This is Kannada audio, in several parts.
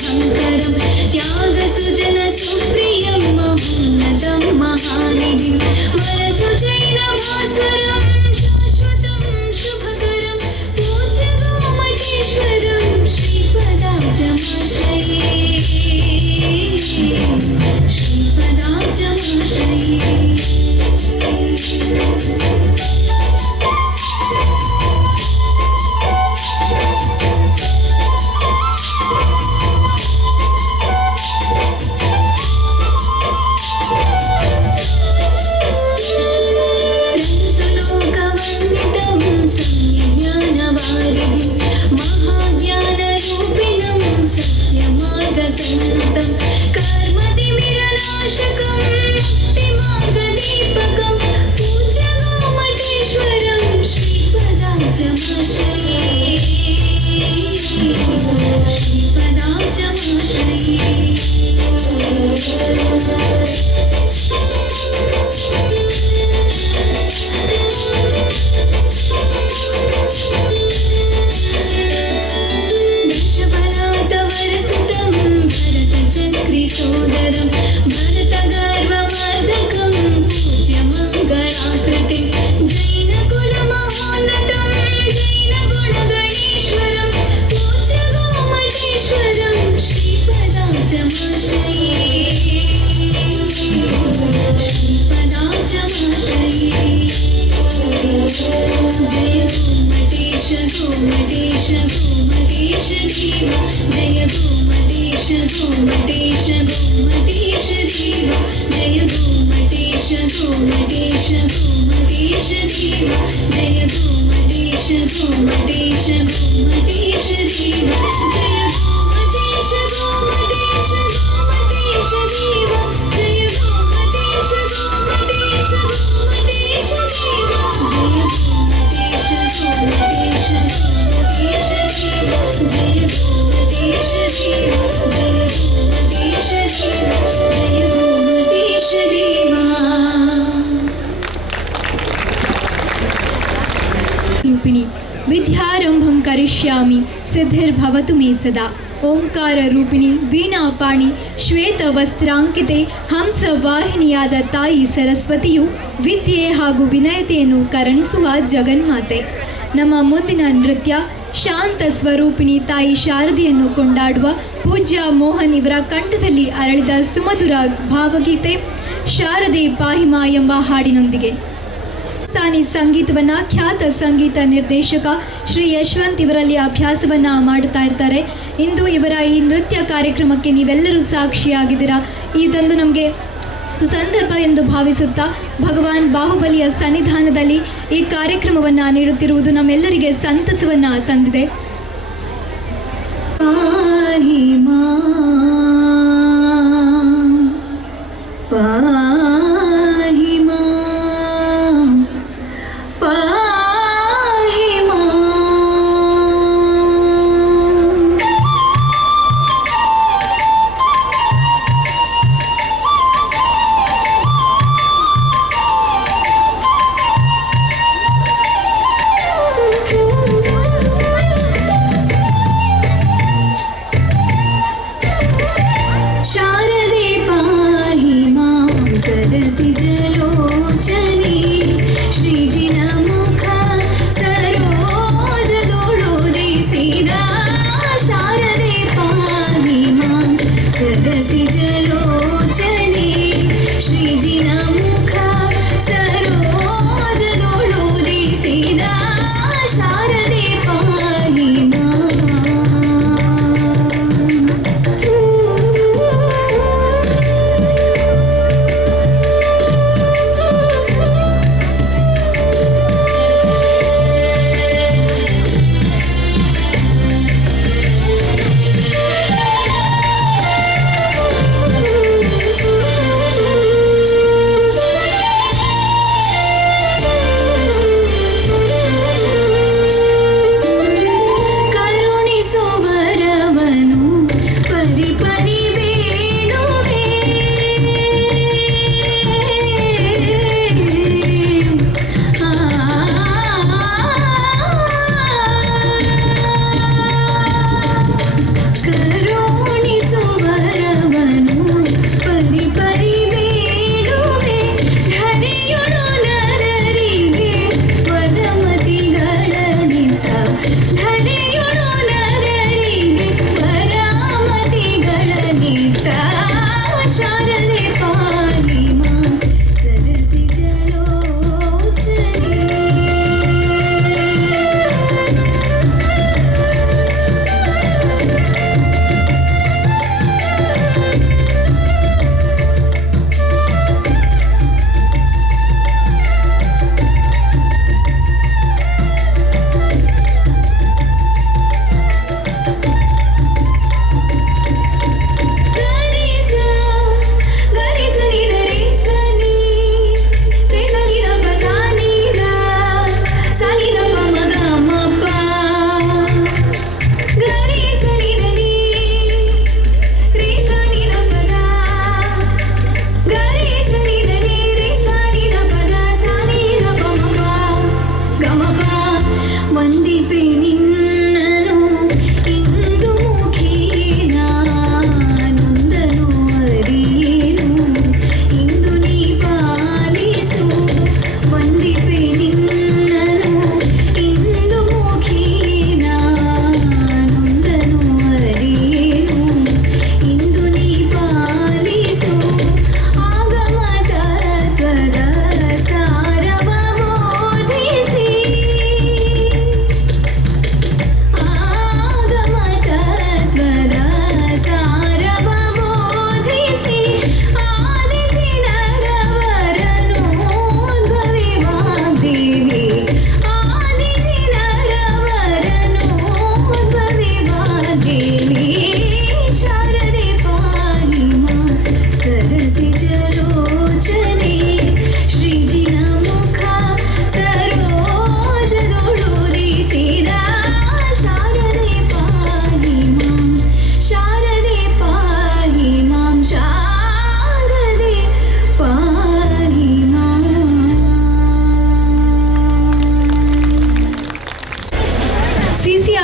शुभङ्करं त्यागसुजन सुप्रियं महोन्नतं महानिधिं वरसुजैनभास्वरं शाश्वतं शुभकरं पूज्य गोमटेश्वरं श्रीपदाब्जमाश्रये विद्यारंभं करिष्यामि सिद्धिर्भवतु मे सदा। ಓಂಕಾರ ರೂಪಿಣಿ ವೀಣಾಪಾಣಿ ಶ್ವೇತ ವಸ್ತ್ರಾಂಕಿತೆ ಹಂಸವಾಹಿನಿಯಾದ ತಾಯಿ ಸರಸ್ವತಿಯು ವಿದ್ಯೆ ಹಾಗೂ ವಿನಯತೆಯನ್ನು ಕರುಣಿಸುವ ಜಗನ್ಮಾತೆ. ನಮ್ಮ ಮುಂದಿನ ನೃತ್ಯ ಶಾಂತ ಸ್ವರೂಪಿಣಿ ತಾಯಿ ಶಾರದೆಯನ್ನು ಕೊಂಡಾಡುವ ಪೂಜ್ಯ ಮೋಹನ್ ಇವರ ಕಂಠದಲ್ಲಿ ಅರಳಿದ ಸುಮಧುರ ಭಾವಗೀತೆ ಶಾರದೆ ಪಾಹಿಮಾ ಎಂಬ ಹಾಡಿನೊಂದಿಗೆ. ಪಾಕಿಸ್ತಾನಿ ಸಂಗೀತವನ್ನು ಖ್ಯಾತ ಸಂಗೀತ ನಿರ್ದೇಶಕ ಶ್ರೀ ಯಶವಂತ್ ಇವರಲ್ಲಿ ಅಭ್ಯಾಸವನ್ನು ಮಾಡುತ್ತಾ ಇರ್ತಾರೆ. ಇಂದು ಇವರ ಈ ನೃತ್ಯ ಕಾರ್ಯಕ್ರಮಕ್ಕೆ ನೀವೆಲ್ಲರೂ ಸಾಕ್ಷಿಯಾಗಿದ್ದೀರಾ. ಇದೊಂದು ನಮಗೆ ಸುಸಂದರ್ಭ ಎಂದು ಭಾವಿಸುತ್ತಾ ಭಗವಾನ್ ಬಾಹುಬಲಿಯ ಸನ್ನಿಧಾನದಲ್ಲಿ ಈ ಕಾರ್ಯಕ್ರಮವನ್ನು ನೀಡುತ್ತಿರುವುದು ನಮ್ಮೆಲ್ಲರಿಗೆ ಸಂತಸವನ್ನು ತಂದಿದೆ. शारदे पाहि मां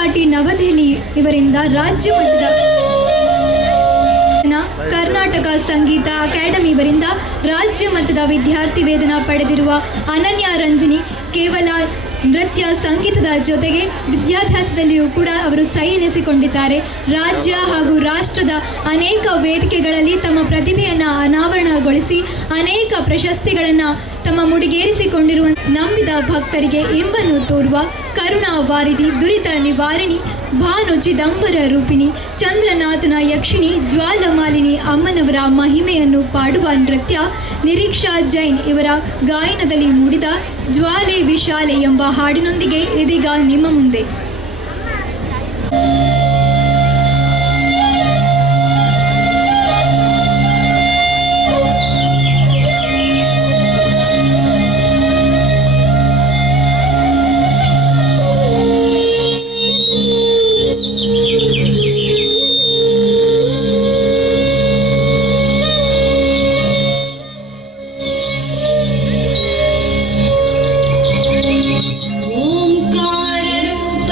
ಐಐಟಿ ನವದೆಹಲಿ ಇವರಿಂದ ರಾಜ್ಯ ಮಟ್ಟದ ಕರ್ನಾಟಕ ಸಂಗೀತ ಅಕಾಡೆಮಿ ಇವರಿಂದ ರಾಜ್ಯ ಮಟ್ಟದ ವಿದ್ಯಾರ್ಥಿ ವೇತನ ಪಡೆದಿರುವ ಅನನ್ಯ ರಂಜನಿ ಕೇವಲ ನೃತ್ಯ ಸಂಗೀತದ ಜೊತೆಗೆ ವಿದ್ಯಾಭ್ಯಾಸದಲ್ಲಿಯೂ ಕೂಡ ಅವರು ಸೈ ಎನಿಸಿಕೊಂಡಿದ್ದಾರೆ. ರಾಜ್ಯ ಹಾಗೂ ರಾಷ್ಟ್ರದ ಅನೇಕ ವೇದಿಕೆಗಳಲ್ಲಿ ತಮ್ಮ ಪ್ರತಿಭೆಯನ್ನು ಅನಾವರಣಗೊಳಿಸಿ ಅನೇಕ ಪ್ರಶಸ್ತಿಗಳನ್ನು ತಮ್ಮ ಮುಡಿಗೇರಿಸಿಕೊಂಡಿರುವ ನಂಬಿದ ಭಕ್ತರಿಗೆ ಇಂಬನ್ನು ತೋರುವ ಕರುಣಾ ವಾರಿಧಿ, ದುರಿತ ನಿವಾರಿಣಿ, ಭಾನು ಚಿದಂಬರ ರೂಪಿಣಿ, ಚಂದ್ರನಾಥನ ಯಕ್ಷಿಣಿ, ಜ್ವಾಲಮಾಲಿನಿ ಅಮ್ಮನವರ ಮಹಿಮೆಯನ್ನು ಪಾಡುವ ನೃತ್ಯ ನಿರೀಕ್ಷಾ ಜೈನ್ ಇವರ ಗಾಯನದಲ್ಲಿ ಮೂಡಿದ ಜ್ವಾಲೆ ವಿಶಾಲೆ ಎಂಬ ಹಾಡಿನೊಂದಿಗೆ ಇದೀಗ ನಿಮ್ಮ ಮುಂದೆ. ಓಂಕಾರ ರೂಪ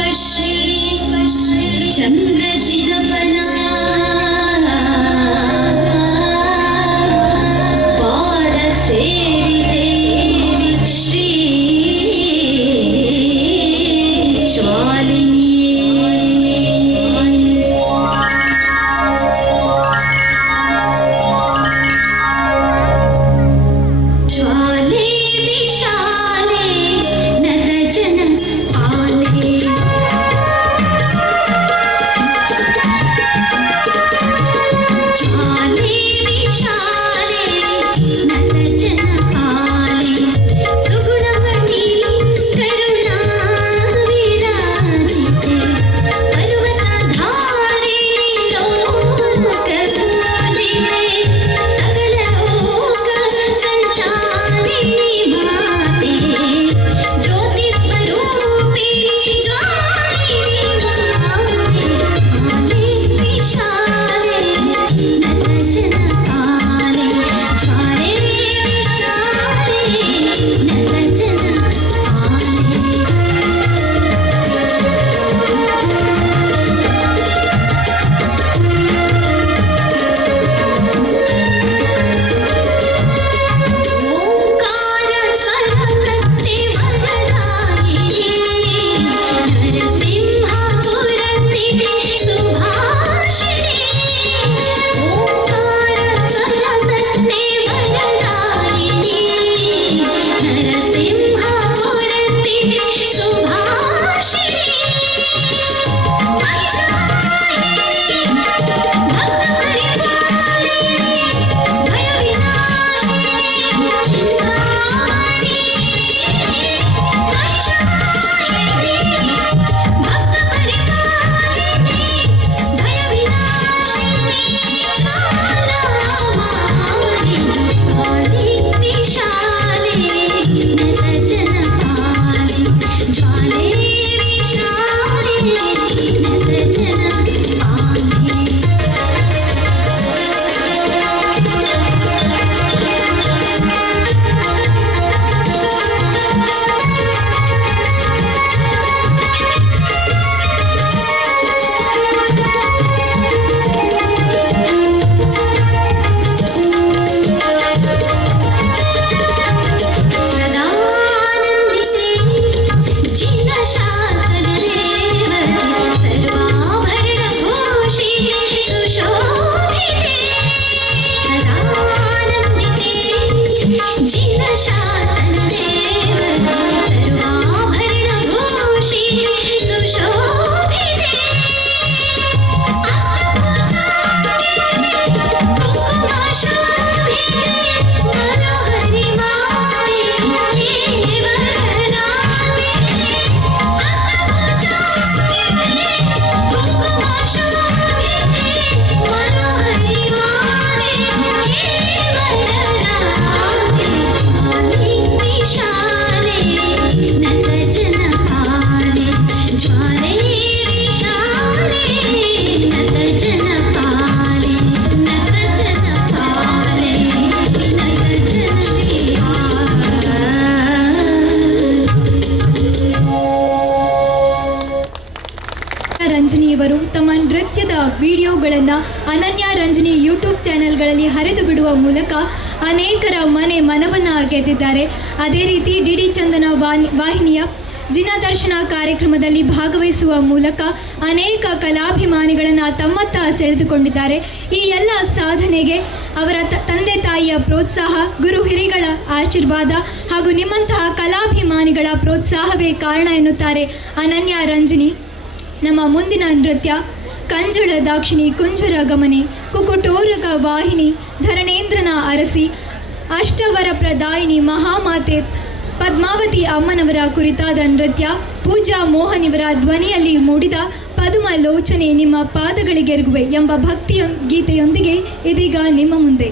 ರಂಜನಿಯವರು ತಮ್ಮ ನೃತ್ಯದ ವಿಡಿಯೋಗಳನ್ನು ಅನನ್ಯ ರಂಜನಿ ಯೂಟ್ಯೂಬ್ ಚಾನೆಲ್ಗಳಲ್ಲಿ ಹರಿದು ಬಿಡುವ ಮೂಲಕ ಅನೇಕರ ಮನವನ್ನು ಗೆದ್ದಿದ್ದಾರೆ. ಅದೇ ರೀತಿ ಡಿಡಿ ಚಂದನ ವಾಹಿನಿಯ ಜಿನದರ್ಶನ ಕಾರ್ಯಕ್ರಮದಲ್ಲಿ ಭಾಗವಹಿಸುವ ಮೂಲಕ ಅನೇಕ ಕಲಾಭಿಮಾನಿಗಳನ್ನು ತಮ್ಮತ್ತ ಸೆಳೆದುಕೊಂಡಿದ್ದಾರೆ. ಈ ಎಲ್ಲ ಸಾಧನೆಗೆ ಅವರ ತಂದೆ ತಾಯಿಯ ಪ್ರೋತ್ಸಾಹ, ಗುರು ಹಿರಿಗಳ ಆಶೀರ್ವಾದ ಹಾಗೂ ನಿಮ್ಮಂತಹ ಕಲಾಭಿಮಾನಿಗಳ ಪ್ರೋತ್ಸಾಹವೇ ಕಾರಣ ಎನ್ನುತ್ತಾರೆ ಅನನ್ಯ ರಂಜನಿ. ನಮ್ಮ ಮುಂದಿನ ನೃತ್ಯ ಕಂಜುಳ ದಾಕ್ಷಿಣಿ ಕುಂಜುರ ಗಮನೆ ಕುಕುಟೋರಕ ವಾಹಿನಿ ಧರಣೇಂದ್ರನ ಅರಸಿ ಅಷ್ಟವರ ಪ್ರದಾಯಿನಿ ಮಹಾಮಾತೆ ಪದ್ಮಾವತಿ ಅಮ್ಮನವರ ಕುರಿತಾದ ನೃತ್ಯ. ಪೂಜಾ ಮೋಹನಿವರ ಧ್ವನಿಯಲ್ಲಿ ಮೂಡಿದ ಪದುಮ ಲೋಚನೆ ನಿಮ್ಮ ಪಾದಗಳಿಗೆರಗುವೆ ಎಂಬ ಭಕ್ತಿಯ ಗೀತೆಯೊಂದಿಗೆ ಇದೀಗ ನಿಮ್ಮ ಮುಂದೆ.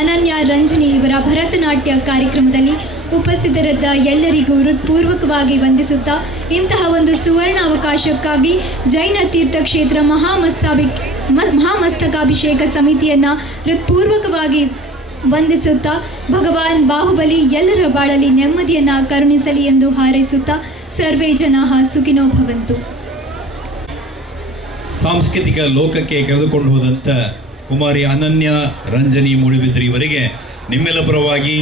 ಅನನ್ಯ ರಂಜನಿ ಇವರ ಭರತನಾಟ್ಯ ಕಾರ್ಯಕ್ರಮದಲ್ಲಿ ಉಪಸ್ಥಿತರಿದ್ದ ಎಲ್ಲರಿಗೂ ಹೃತ್ಪೂರ್ವಕವಾಗಿ ವಂದಿಸುತ್ತಾ ಇಂತಹ ಒಂದು ಸುವರ್ಣ ಅವಕಾಶಕ್ಕಾಗಿ ಜೈನ ತೀರ್ಥಕ್ಷೇತ್ರ ಮಹಾಮಸ್ತಕಾಭಿಷೇಕ ಸಮಿತಿಯನ್ನು ಹೃತ್ಪೂರ್ವಕವಾಗಿ ವಂದಿಸುತ್ತಾ ಭಗವಾನ್ ಬಾಹುಬಲಿ ಎಲ್ಲರ ಬಾಳಲಿ ನೆಮ್ಮದಿಯನ್ನು ಕರುಣಿಸಲಿ ಎಂದು ಹಾರೈಸುತ್ತಾ ಸರ್ವೇ ಜನಾಃ ಸುಖಿನೋ ಭವಂತು. ಸಾಂಸ್ಕೃತಿಕ ಲೋಕಕ್ಕೆ ಕರೆದುಕೊಂಡು ಹೋದಂಥ ಕುಮಾರಿ ಅನನ್ಯ ರಂಜನಿ ಮೂಡುಬಿದಿರೆ ಇವರಿಗೆ ನಿಮ್ಮೆಲ್ಲ ಪರವಾಗಿ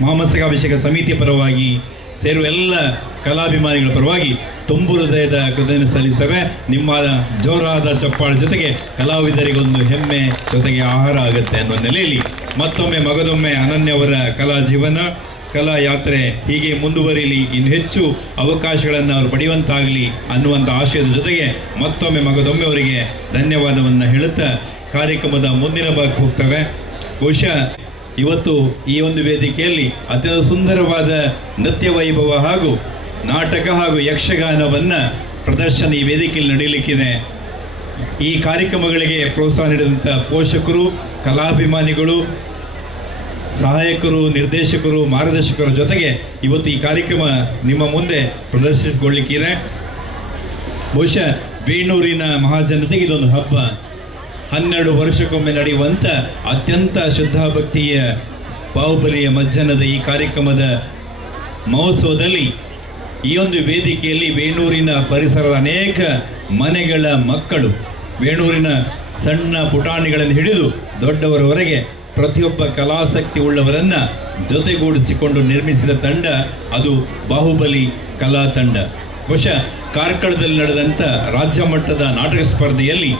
ಮಹಾಮಸ್ತಕಾಭಿಷೇಕ ಸಮಿತಿಯ ಪರವಾಗಿ ಸೇರುವ ಎಲ್ಲ ಕಲಾಭಿಮಾನಿಗಳ ಪರವಾಗಿ ತುಂಬು ಹೃದಯದ ಕೃತಜ್ಞತೆ ಸಲ್ಲಿಸ್ತೇವೆ. ನಿಮ್ಮ ಜೋರಾದ ಚಪ್ಪಾಳ ಜೊತೆಗೆ ಕಲಾವಿದರಿಗೊಂದು ಹೆಮ್ಮೆ ಜೊತೆಗೆ ಆಹಾರ ಆಗುತ್ತೆ ಅನ್ನೋ ನೆಲೆಯಲ್ಲಿ ಮತ್ತೊಮ್ಮೆ ಮಗದೊಮ್ಮೆ ಅನನ್ಯವರ ಕಲಾ ಜೀವನ ಕಲಾ ಯಾತ್ರೆ ಹೀಗೆ ಮುಂದುವರಿಯಲಿ, ಇನ್ನು ಹೆಚ್ಚು ಅವಕಾಶಗಳನ್ನು ಅವರು ಪಡೆಯುವಂತಾಗಲಿ ಅನ್ನುವಂಥ ಆಶಯದ ಜೊತೆಗೆ ಮತ್ತೊಮ್ಮೆ ಮಗದೊಮ್ಮೆ ಅವರಿಗೆ ಧನ್ಯವಾದವನ್ನು ಹೇಳುತ್ತಾ ಕಾರ್ಯಕ್ರಮದ ಮುಂದಿನ ಭಾಗಕ್ಕೆ ಹೋಗ್ತವೆ. ಬಹುಶಃ ಇವತ್ತು ಈ ಒಂದು ವೇದಿಕೆಯಲ್ಲಿ ಅತ್ಯಂತ ಸುಂದರವಾದ ನೃತ್ಯ ವೈಭವ ಹಾಗೂ ನಾಟಕ ಹಾಗೂ ಯಕ್ಷಗಾನವನ್ನು ಪ್ರದರ್ಶನ ಈ ವೇದಿಕೆಯಲ್ಲಿ ನಡೆಯಲಿಕ್ಕಿದೆ. ಈ ಕಾರ್ಯಕ್ರಮಗಳಿಗೆ ಪ್ರೋತ್ಸಾಹ ನೀಡಿದಂಥ ಪೋಷಕರು, ಕಲಾಭಿಮಾನಿಗಳು, ಸಹಾಯಕರು, ನಿರ್ದೇಶಕರು, ಮಾರ್ಗದರ್ಶಕರ ಜೊತೆಗೆ ಇವತ್ತು ಈ ಕಾರ್ಯಕ್ರಮ ನಿಮ್ಮ ಮುಂದೆ ಪ್ರದರ್ಶಿಸಿಕೊಳ್ಳಿಕ್ಕಿದೆ. ಬಹುಶಃ ಬೇಣೂರಿನ ಮಹಾಜನತೆಗೆ ಇದೊಂದು ಹಬ್ಬ. 12 ವರ್ಷಕ್ಕೊಮ್ಮೆ ನಡೆಯುವಂಥ ಅತ್ಯಂತ ಶ್ರದ್ಧಾಭಕ್ತಿಯ ಬಾಹುಬಲಿಯ ಮಜ್ಜನದ ಈ ಕಾರ್ಯಕ್ರಮದ ಮಹೋತ್ಸವದಲ್ಲಿ ಈ ಒಂದು ವೇದಿಕೆಯಲ್ಲಿ ಬೇಣೂರಿನ ಪರಿಸರದ ಅನೇಕ ಮನೆಗಳ ಮಕ್ಕಳು, ಬೇಣೂರಿನ ಸಣ್ಣ ಪುಟಾಣಿಗಳನ್ನು ಹಿಡಿದು ದೊಡ್ಡವರವರೆಗೆ ಪ್ರತಿಯೊಬ್ಬ ಕಲಾಸಕ್ತಿ ಉಳ್ಳವರನ್ನು ಜೊತೆಗೂಡಿಸಿಕೊಂಡು ನಿರ್ಮಿಸಿದ ತಂಡ ಅದು ಬಾಹುಬಲಿ ಕಲಾ ತಂಡ. ಬಹುಶಃ ಕಾರ್ಕಳದಲ್ಲಿ ನಡೆದಂಥ ರಾಜ್ಯ ಮಟ್ಟದ ನಾಟಕ ಸ್ಪರ್ಧೆಯಲ್ಲಿ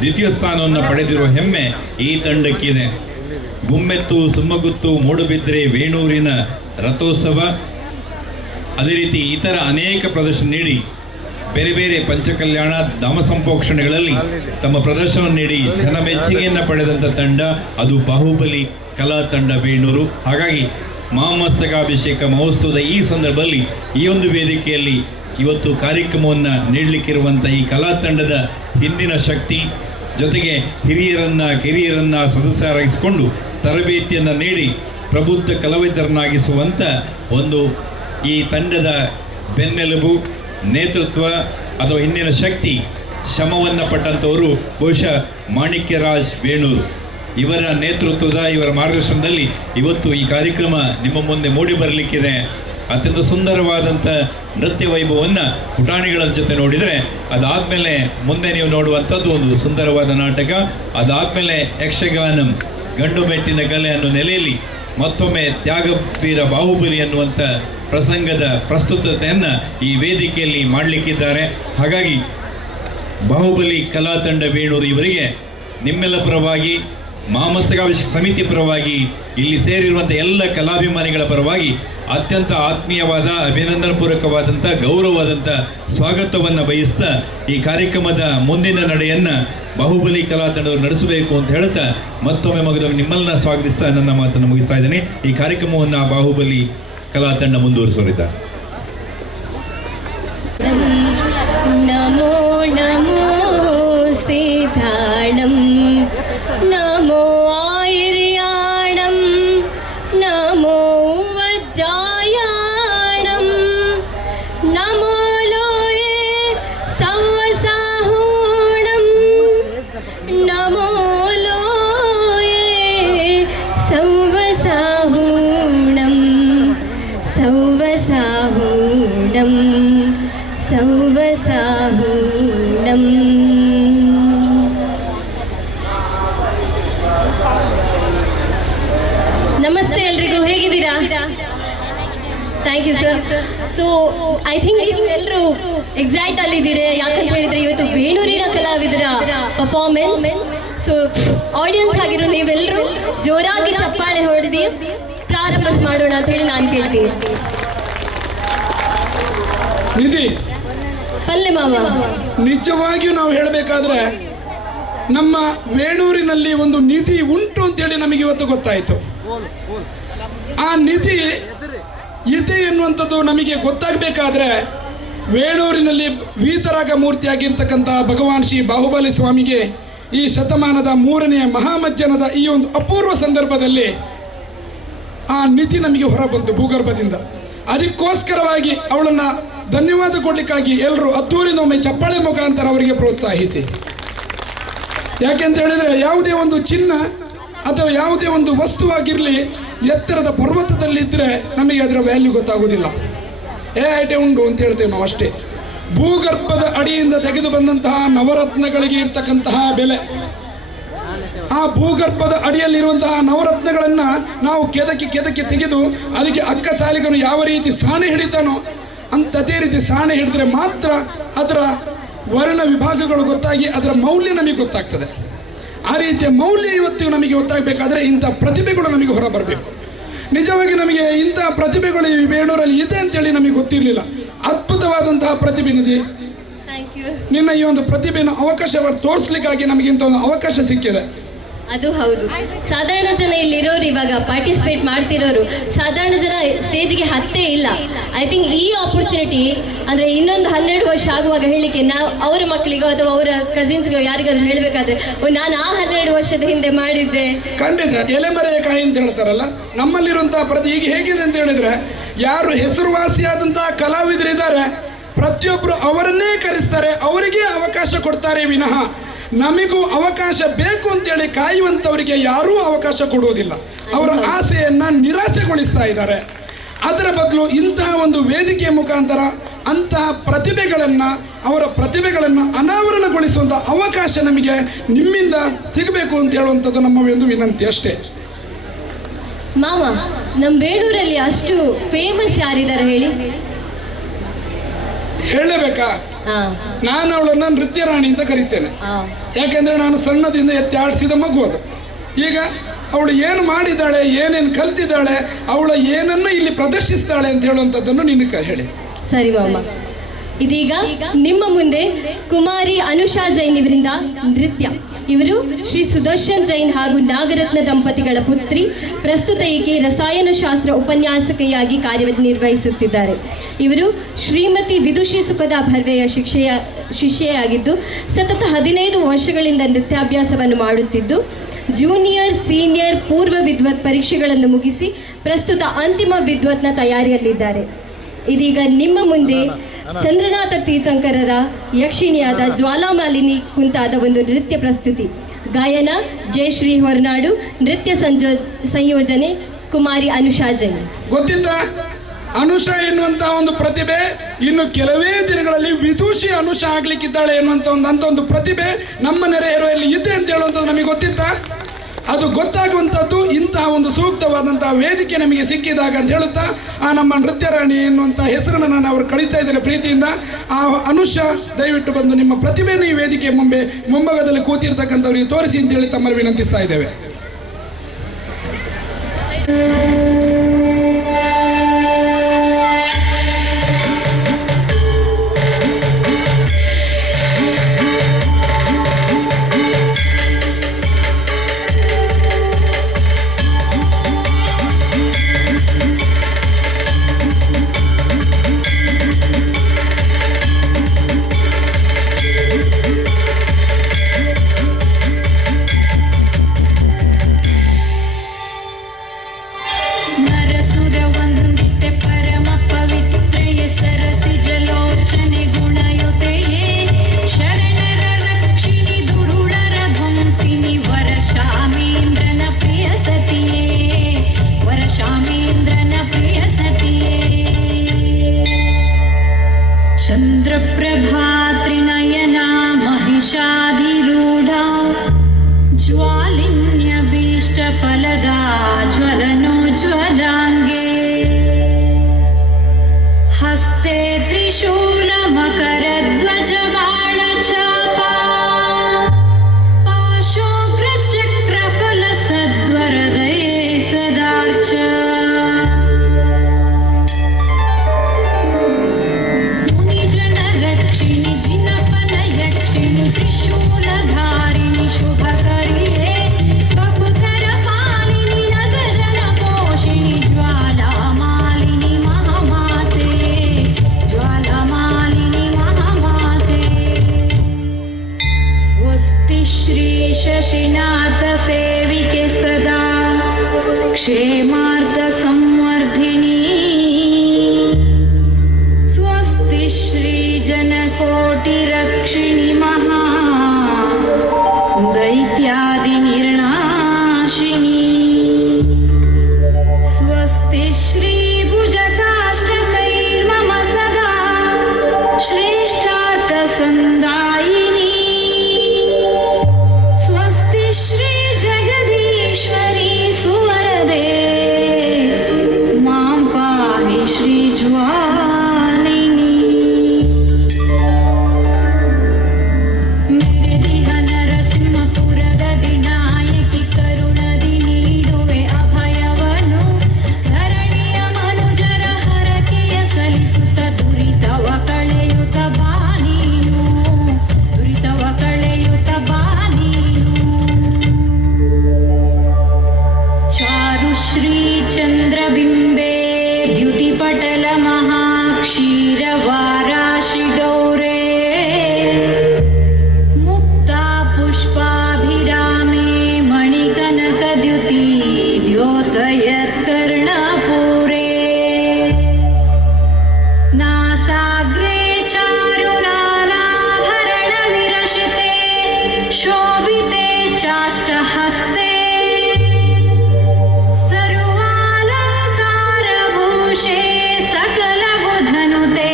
ದ್ವಿತೀಯ ಸ್ಥಾನವನ್ನು ಪಡೆದಿರುವ ಹೆಮ್ಮೆ ಈ ತಂಡಕ್ಕಿದೆ. ಗುಮ್ಮೆತ್ತು, ಸುಮ್ಮಗುತ್ತು, ಮೂಡುಬಿದ್ರೆ, ಬೇಣೂರಿನ ರಥೋತ್ಸವ, ಅದೇ ರೀತಿ ಇತರ ಅನೇಕ ಪ್ರದರ್ಶನ ನೀಡಿ ಬೇರೆ ಬೇರೆ ಪಂಚಕಲ್ಯಾಣ ಧಾಮ ಸಂಪೋಷಣೆಗಳಲ್ಲಿ ತಮ್ಮ ಪ್ರದರ್ಶನ ನೀಡಿ ಜನ ಮೆಚ್ಚುಗೆಯನ್ನು ಪಡೆದಂಥ ತಂಡ ಅದು ಬಾಹುಬಲಿ ಕಲಾ ತಂಡ ಬೇಣೂರು. ಹಾಗಾಗಿ ಮಹಾಮಸ್ತಕಾಭಿಷೇಕ ಮಹೋತ್ಸವದ ಈ ಸಂದರ್ಭದಲ್ಲಿ ಈ ಒಂದು ವೇದಿಕೆಯಲ್ಲಿ ಇವತ್ತು ಕಾರ್ಯಕ್ರಮವನ್ನು ನೀಡಲಿಕ್ಕಿರುವಂಥ ಈ ಕಲಾ ತಂಡದ ಹಿಂದಿನ ಶಕ್ತಿ ಜೊತೆಗೆ ಕಿರಿಯರನ್ನು ಸದಸ್ಯರಾಗಿಸಿಕೊಂಡು ತರಬೇತಿಯನ್ನು ನೀಡಿ ಪ್ರಬುದ್ಧ ಕಲಾವಿದರನ್ನಾಗಿಸುವಂಥ ಒಂದು ಈ ತಂಡದ ಬೆನ್ನೆಲುಬು, ನೇತೃತ್ವ ಅಥವಾ ಹಿಂದಿನ ಶಕ್ತಿ, ಶ್ರಮವನ್ನು ಪಟ್ಟಂಥವರು ಬಹುಶಃ ಮಾಣಿಕ್ಯರಾಜ್ ಬೇಣೂರು. ಇವರ ನೇತೃತ್ವದ, ಇವರ ಮಾರ್ಗದರ್ಶನದಲ್ಲಿ ಇವತ್ತು ಈ ಕಾರ್ಯಕ್ರಮ ನಿಮ್ಮ ಮುಂದೆ ಮೂಡಿ ಬರಲಿಕ್ಕಿದೆ. ಅತ್ಯಂತ ಸುಂದರವಾದಂಥ ನೃತ್ಯ ವೈಭವವನ್ನು ಪುಟಾಣಿಗಳ ಜೊತೆ ನೋಡಿದರೆ ಅದಾದಮೇಲೆ ಮುಂದೆ ನೀವು ನೋಡುವಂಥದ್ದು ಒಂದು ಸುಂದರವಾದ ನಾಟಕ, ಅದಾದಮೇಲೆ ಯಕ್ಷಗಾನಂ ಗಂಡು ಮೆಟ್ಟಿನ ಕಲೆ ಅನ್ನೋ ನೆಲೆಯಲ್ಲಿ ಮತ್ತೊಮ್ಮೆ ತ್ಯಾಗವೀರ ಬಾಹುಬಲಿ ಅನ್ನುವಂಥ ಪ್ರಸಂಗದ ಪ್ರಸ್ತುತತೆಯನ್ನು ಈ ವೇದಿಕೆಯಲ್ಲಿ ಮಾಡಲಿಕ್ಕಿದ್ದಾರೆ. ಹಾಗಾಗಿ ಬಾಹುಬಲಿ ಕಲಾ ತಂಡ ಬೇಣೂರು ಇವರಿಗೆ ನಿಮ್ಮೆಲ್ಲ ಪರವಾಗಿ, ಮಹಾಮಸ್ತಕಾಭಿಷೇಕ ಸಮಿತಿ ಪರವಾಗಿ, ಇಲ್ಲಿ ಸೇರಿರುವಂಥ ಎಲ್ಲ ಕಲಾಭಿಮಾನಿಗಳ ಪರವಾಗಿ ಅತ್ಯಂತ ಆತ್ಮೀಯವಾದ, ಅಭಿನಂದನಪೂರ್ವಕವಾದಂಥ, ಗೌರವವಾದಂಥ ಸ್ವಾಗತವನ್ನು ಬಯಸ್ತಾ ಈ ಕಾರ್ಯಕ್ರಮದ ಮುಂದಿನ ನಡೆಯನ್ನು ಬಾಹುಬಲಿ ಕಲಾ ತಂಡವರು ನಡೆಸಬೇಕು ಅಂತ ಹೇಳ್ತಾ ಮತ್ತೊಮ್ಮೆ ಮಗದೊಮ್ಮೆ ನಿಮ್ಮನ್ನ ಸ್ವಾಗತಿಸ್ತಾ ನನ್ನ ಮಾತನ್ನು ಮುಗಿಸ್ತಾ ಇದ್ದೇನೆ. ಈ ಕಾರ್ಯಕ್ರಮವನ್ನು ಬಾಹುಬಲಿ ಕಲಾ ತಂಡ ಮುಂದುವರಿಸೋರಿದ್ದಾರೆ. ನಮೋ ನಮೋ ಸೀತಾಳಂ, ನಮೋ ಆಯಿರ್ಯಾಣಂ, ನಮೋ ವಜ್ಜಾಯಾಣಂ, ನಮೋ ಲೋಯೆ ಸವ್ವಸಾಹೂಣಂ, ನಮೋ ಲೋಯೆ ಸವ್ವಸಾಹೂಣಂ, ಸವ್ವಸಾಹೂಣಂ, ಸವ್ವಸಾಹೂಣಂ. ನಮಸ್ತೆ ಎಲ್ರಿಗೂ, ಹೇಗಿದ್ದೀರಾ? Thank you sir. So I think ನೀವು ಎಲ್ಲರೂ ಎಕ್ಸೈಟ್ ಅಲ್ಲಿದ್ದೀರಿ, ಯಾಕಂತ ಹೇಳಿದ್ರೆ ಇವತ್ತು ಬೇಣೂರಿನ ಕಲಾವಿದರ ಪರ್ಫಾರ್ಮೆನ್ಸ್. ಸೊ ಆಡಿಯನ್ಸ್ ಆಗಿರೋ ನೀವೆಲ್ಲರೂ ಜೋರಾಗಿ ಚಪ್ಪಾಳೆ ಹೊಡೆದು ಪ್ರಾರಂಭ ಮಾಡೋಣ ಅಂತ ಹೇಳಿ ನಾನು ಕೇಳ್ತೀನಿ. ನಿಧಿ, ಪಲ್ಲೆ ಮಾವ, ನಿಜವಾಗಿಯೂ ನಾವು ಹೇಳಬೇಕಾದ್ರೆ ನಮ್ಮ ಬೇಣೂರಿನಲ್ಲಿ ಒಂದು ನಿಧಿ ಉಂಟು ಅಂತೇಳಿ ನಮಗೆ ಇವತ್ತು ಗೊತ್ತಾಯಿತು. ಆ ನಿಧಿ ಇದೆ ಎನ್ನುವಂಥದ್ದು ನಮಗೆ ಗೊತ್ತಾಗಬೇಕಾದ್ರೆ ಬೇಣೂರಿನಲ್ಲಿ ವೀತರಾಗ ಮೂರ್ತಿಯಾಗಿರ್ತಕ್ಕಂಥ ಭಗವಾನ್ ಶ್ರೀ ಬಾಹುಬಲಿ ಸ್ವಾಮಿಗೆ ಈ ಶತಮಾನದ 3ನೇ ಮಹಾಮಜ್ಜನದ ಈ ಒಂದು ಅಪೂರ್ವ ಸಂದರ್ಭದಲ್ಲಿ ಆ ನಿಧಿ ನಮಗೆ ಹೊರಬಂತು ಭೂಗರ್ಭದಿಂದ. ಅದಕ್ಕೋಸ್ಕರವಾಗಿ ಅವಳನ್ನು ಧನ್ಯವಾದ ಕೊಡಲಿಕ್ಕಾಗಿ ಎಲ್ಲರೂ ಅದ್ದೂರಿನೊಮ್ಮೆ ಚಪ್ಪಾಳೆ ಮುಖಾಂತರ ಅವರಿಗೆ ಪ್ರೋತ್ಸಾಹಿಸಿ. ಯಾಕೆಂತ ಹೇಳಿದರೆ ಯಾವುದೇ ಒಂದು ಚಿನ್ನ ಅಥವಾ ಯಾವುದೇ ಒಂದು ವಸ್ತುವಾಗಿರಲಿ ಎತ್ತರದ ಪರ್ವತದಲ್ಲಿದ್ದರೆ ನಮಗೆ ಅದರ ವ್ಯಾಲ್ಯೂ ಗೊತ್ತಾಗೋದಿಲ್ಲ. ಐಟೆ ಉಂಟು ಅಂತ ಹೇಳ್ತೇವೆ ನಾವು ಅಷ್ಟೇ. ಭೂಗರ್ಭದ ಅಡಿಯಿಂದ ತೆಗೆದು ಬಂದಂತಹ ನವರತ್ನಗಳಿಗೆ ಇರ್ತಕ್ಕಂತಹ ಬೆಲೆ, ಆ ಭೂಗರ್ಭದ ಅಡಿಯಲ್ಲಿರುವಂತಹ ನವರತ್ನಗಳನ್ನು ನಾವು ಕೆದಕಿ ತೆಗೆದು ಅದಕ್ಕೆ ಅಕ್ಕ ಸಾಲಿಗನು ಯಾವ ರೀತಿ ಸಾಣೆ ಹಿಡಿತಾನೋ ಅಂಥದೇ ರೀತಿ ಸಾಣೆ ಹಿಡಿದ್ರೆ ಮಾತ್ರ ಅದರ ವರ್ಣ ವಿಭಾಗಗಳು ಗೊತ್ತಾಗಿ ಅದರ ಮೌಲ್ಯ ನಮಗೆ ಗೊತ್ತಾಗ್ತದೆ. ಆ ರೀತಿಯ ಮೌಲ್ಯ ಇವತ್ತು ನಮಗೆ ಗೊತ್ತಾಗಬೇಕಾದ್ರೆ ಇಂಥ ಪ್ರತಿಭೆಗಳು ನಮಗೆ ಹೊರ ಬರಬೇಕು. ನಿಜವಾಗಿ ನಮಗೆ ಇಂಥ ಪ್ರತಿಭೆಗಳು ಈ ಬೇಡೂರಲ್ಲಿ ಇದೆ ಅಂತೇಳಿ ನಮಗೆ ಗೊತ್ತಿರಲಿಲ್ಲ. ಅದ್ಭುತವಾದಂತಹ ಪ್ರತಿಭೆ ನಿಧಿ, ಥ್ಯಾಂಕ್ ಯು. ನಿನ್ನ ಈ ಒಂದು ಪ್ರತಿಭೆಯನ್ನು ಅವಕಾಶ ತೋರಿಸ್ಲಿಕ್ಕಾಗಿ ನಮಗೆ ಇಂಥ ಒಂದು ಅವಕಾಶ ಸಿಕ್ಕಿದೆ. ಅದು ಹೌದು. ಸಾಧಾರಣ ಜನ ಇಲ್ಲಿರೋರು ಇವಾಗ ಪಾರ್ಟಿಸಿಪೇಟ್ ಮಾಡ್ತಿರೋರು ಸಾಧಾರಣ ಜನ ಸ್ಟೇಜ್ಗೆ ಹತ್ತೇ ಇಲ್ಲ. ಐ ಥಿಂಕ್ ಈ ಆಪರ್ಚುನಿಟಿ ಅಂದರೆ ಇನ್ನೊಂದು 12 ವರ್ಷ ಆಗುವಾಗ ಹೇಳಲಿಕ್ಕೆ ನಾವು ಅವರ ಮಕ್ಕಳಿಗೋ ಅಥವಾ ಅವರ ಕಸಿನ್ಸ್ಗೋ ಯಾರಿಗಾದ್ರೂ ಹೇಳಬೇಕಾದ್ರೆ ನಾನು ಆ 12 ವರ್ಷದ ಹಿಂದೆ ಮಾಡಿದ್ದೆ. ಖಂಡಿತ ಎಲೆಮರೆಯ ಕಾಯಿ ಅಂತ ಹೇಳ್ತಾರಲ್ಲ, ನಮ್ಮಲ್ಲಿರುವಂತಹ ಈಗ ಹೇಗಿದೆ ಅಂತ ಹೇಳಿದ್ರೆ, ಯಾರು ಹೆಸರುವಾಸಿಯಾದಂತಹ ಕಲಾವಿದರಿದ್ದಾರೆ ಪ್ರತಿಯೊಬ್ಬರು ಅವರನ್ನೇ ಕರೆಸ್ತಾರೆ, ಅವರಿಗೆ ಅವಕಾಶ ಕೊಡ್ತಾರೆ ವಿನಃ ನಮಗೂ ಅವಕಾಶ ಬೇಕು ಅಂತೇಳಿ ಕಾಯುವಂಥವರಿಗೆ ಯಾರೂ ಅವಕಾಶ ಕೊಡುವುದಿಲ್ಲ. ಅವರ ಆಸೆಯನ್ನು ನಿರಾಸೆಗೊಳಿಸ್ತಾ ಇದ್ದಾರೆ. ಅದರ ಬದಲು ಇಂತಹ ಒಂದು ವೇದಿಕೆಯ ಮುಖಾಂತರ ಅಂತಹ ಪ್ರತಿಭೆಗಳನ್ನು ಅವರ ಪ್ರತಿಭೆಗಳನ್ನು ಅನಾವರಣಗೊಳಿಸುವಂಥ ಅವಕಾಶ ನಮಗೆ ನಿಮ್ಮಿಂದ ಸಿಗಬೇಕು ಅಂತ ಹೇಳುವಂಥದ್ದು ನಮ್ಮ ಒಂದು ವಿನಂತಿ ಅಷ್ಟೇ. ಮಾಮ, ನಮ್ಮ ಬೇಡೂರಲ್ಲಿ ಅಷ್ಟು ಫೇಮಸ್ ಯಾರಿದ್ದಾರೆ ಹೇಳಿ? ಹೇಳಬೇಕಾ? ನಾನು ಅವಳನ್ನು ನೃತ್ಯ ರಾಣಿ ಅಂತ ಕರಿತೇನೆ. ಯಾಕೆಂದರೆ ನಾನು ಸಣ್ಣದಿಂದ ಎತ್ತಿ ಆಡಿಸಿದ ಮಗು ಅದು. ಈಗ ಅವಳು ಏನು ಮಾಡಿದ್ದಾಳೆ, ಏನೇನು ಕಲ್ತಿದ್ದಾಳೆ, ಅವಳು ಏನನ್ನು ಇಲ್ಲಿ ಪ್ರದರ್ಶಿಸ್ತಾಳೆ ಅಂತ ಹೇಳುವಂಥದ್ದನ್ನು ನಿನ್ನ ಹೇಳಿ. ಸರಿ ಮಾಮ. ಇದೀಗ ನಿಮ್ಮ ಮುಂದೆ ಕುಮಾರಿ ಅನುಷಾ ಜೈನ್ ಇವರಿಂದ ನೃತ್ಯ. ಇವರು ಶ್ರೀ ಸುದರ್ಶನ್ ಜೈನ್ ಹಾಗೂ ನಾಗರತ್ನ ದಂಪತಿಗಳ ಪುತ್ರಿ. ಪ್ರಸ್ತುತ ಈಕೆ ರಸಾಯನಶಾಸ್ತ್ರ ಉಪನ್ಯಾಸಕಿಯಾಗಿ ಕಾರ್ಯನಿರ್ವಹಿಸುತ್ತಿದ್ದಾರೆ. ಇವರು ಶ್ರೀಮತಿ ವಿದುಷಿ ಸುಖದ ಭರ್ವೆಯ ಶಿಷ್ಯೆಯಾಗಿದ್ದು ಸತತ 15 ವರ್ಷಗಳಿಂದ ನೃತ್ಯಾಭ್ಯಾಸವನ್ನು ಮಾಡುತ್ತಿದ್ದು ಜೂನಿಯರ್, ಸೀನಿಯರ್, ಪೂರ್ವ ವಿದ್ವತ್ ಪರೀಕ್ಷೆಗಳನ್ನು ಮುಗಿಸಿ ಪ್ರಸ್ತುತ ಅಂತಿಮ ವಿದ್ವತ್ನ ತಯಾರಿಯಲ್ಲಿದ್ದಾರೆ. ಇದೀಗ ನಿಮ್ಮ ಮುಂದೆ ಚಂದ್ರನಾಥ ತೀರ್ಥಂಕರರ ಯಕ್ಷಿಣಿಯಾದ ಜ್ವಾಲಾಮಾಲಿನಿ ಕುಂತಾದ ಒಂದು ನೃತ್ಯ ಪ್ರಸ್ತುತಿ. ಗಾಯನ ಜಯಶ್ರೀ ಹೊರನಾಡು, ನೃತ್ಯ ಸಂಯೋಜನೆ ಕುಮಾರಿ ಅನುಷಾ ಜೈನ್. ಗೊತ್ತಿತ್ತಾ ಅನುಷಾ ಎನ್ನುವಂತಹ ಒಂದು ಪ್ರತಿಭೆ ಇನ್ನು ಕೆಲವೇ ದಿನಗಳಲ್ಲಿ ವಿದುಷಿ ಅನುಷಾ ಆಗ್ಲಿಕ್ಕಿದ್ದಾಳೆ ಎನ್ನುವಂಥ ಒಂದು ಪ್ರತಿಭೆ ನಮ್ಮ ನೆರೆಹೊರೆಯಲ್ಲಿ ಇದೆ ಅಂತ ಹೇಳುವಂಥದ್ದು ನಮಗೆ ಗೊತ್ತಿತ್ತಾ? ಅದು ಗೊತ್ತಾಗುವಂಥದ್ದು ಇಂತಹ ಒಂದು ಸೂಕ್ತವಾದಂತಹ ವೇದಿಕೆ ನಮಗೆ ಸಿಕ್ಕಿದಾಗ ಅಂತ ಹೇಳುತ್ತಾ ಆ ನಮ್ಮ ನೃತ್ಯ ರಾಣಿ ಎನ್ನುವಂಥ ಹೆಸರನ್ನು ನಾನು ಅವರು ಕಳೀತಾ ಇದ್ದೇನೆ ಪ್ರೀತಿಯಿಂದ. ಆ ಅನುಷಾ ದಯವಿಟ್ಟು ಬಂದು ನಿಮ್ಮ ಪ್ರತಿಭೆಯನ್ನು ಈ ವೇದಿಕೆ ಮುಂಭಾಗದಲ್ಲಿ ಕೂತಿರ್ತಕ್ಕಂಥವರಿಗೆ ತೋರಿಸಿ ಅಂತೇಳಿ ತಮ್ಮಲ್ಲಿ ವಿನಂತಿಸ್ತಾ ಇದ್ದೇವೆ. चन्द्रप्रभात्रिनयना महिषाधिरूढा ज्वालिन्यभीष्टफलदा ज्वलनोज्ज्वलाङ्गे हस्ते त्रिशूलमकरध्वजबाणचापा पाशोग्रचक्रफलसद्वरदये सदार्च त्रिशूलधारिणि शुभकर्ये कपुधरपालिनि नगजनपोषिणि ज्वालामालिनि महामाते ज्वालामालिनि महामाते कोटिरक्षिणि महा दैत्यादिनिर्णाशिनी स्वस्ति श्रीभुजकाष्ठकैर्मम सदा श्रेष्ठार्थसन्दायिनी स्वस्ति श्री जगदीश्वरी सुवरदे मां पाहि श्रीज्वालिनी मेदिह नरसिंहपुರದ ದಿನಾಯಕಿ ಕರುಣದಿ ನೀಡುವೆ ಅಭಯವನು ಧರಣಿಯ ಮನುಜರ ಹರಕೆಯ ಸಲಿಸುತ್ತ ದುರಿತವ ಕಳೆಯುತ್ತ ಬಾ ನೀನು ದುರಿತವ ಕಳೆಯುತ್ತ ಬಾ ನೀನು ಚಾರು ಶ್ರೀ ಚಂದ್ರಬಿಂಬೆ ದ್ಯುತಿಪಟಲ ಮಹಾಕ್ಷೀರವಾರಾಶಿ ಗೌರೇ ಮುಕ್ತಾ ಪುಷ್ಪಾಭಿರಾಮೇ ಮಣಿಕನಕದ್ಯುತಿ ದ್ಯೋತಯತ್ಕರ್ಣಪೂರೇ नासाग्रे चारुनानाभरण विरचिते शोभिते चाष्टहस्ते सर्वालङ्कारभूषे सकलबुधनुते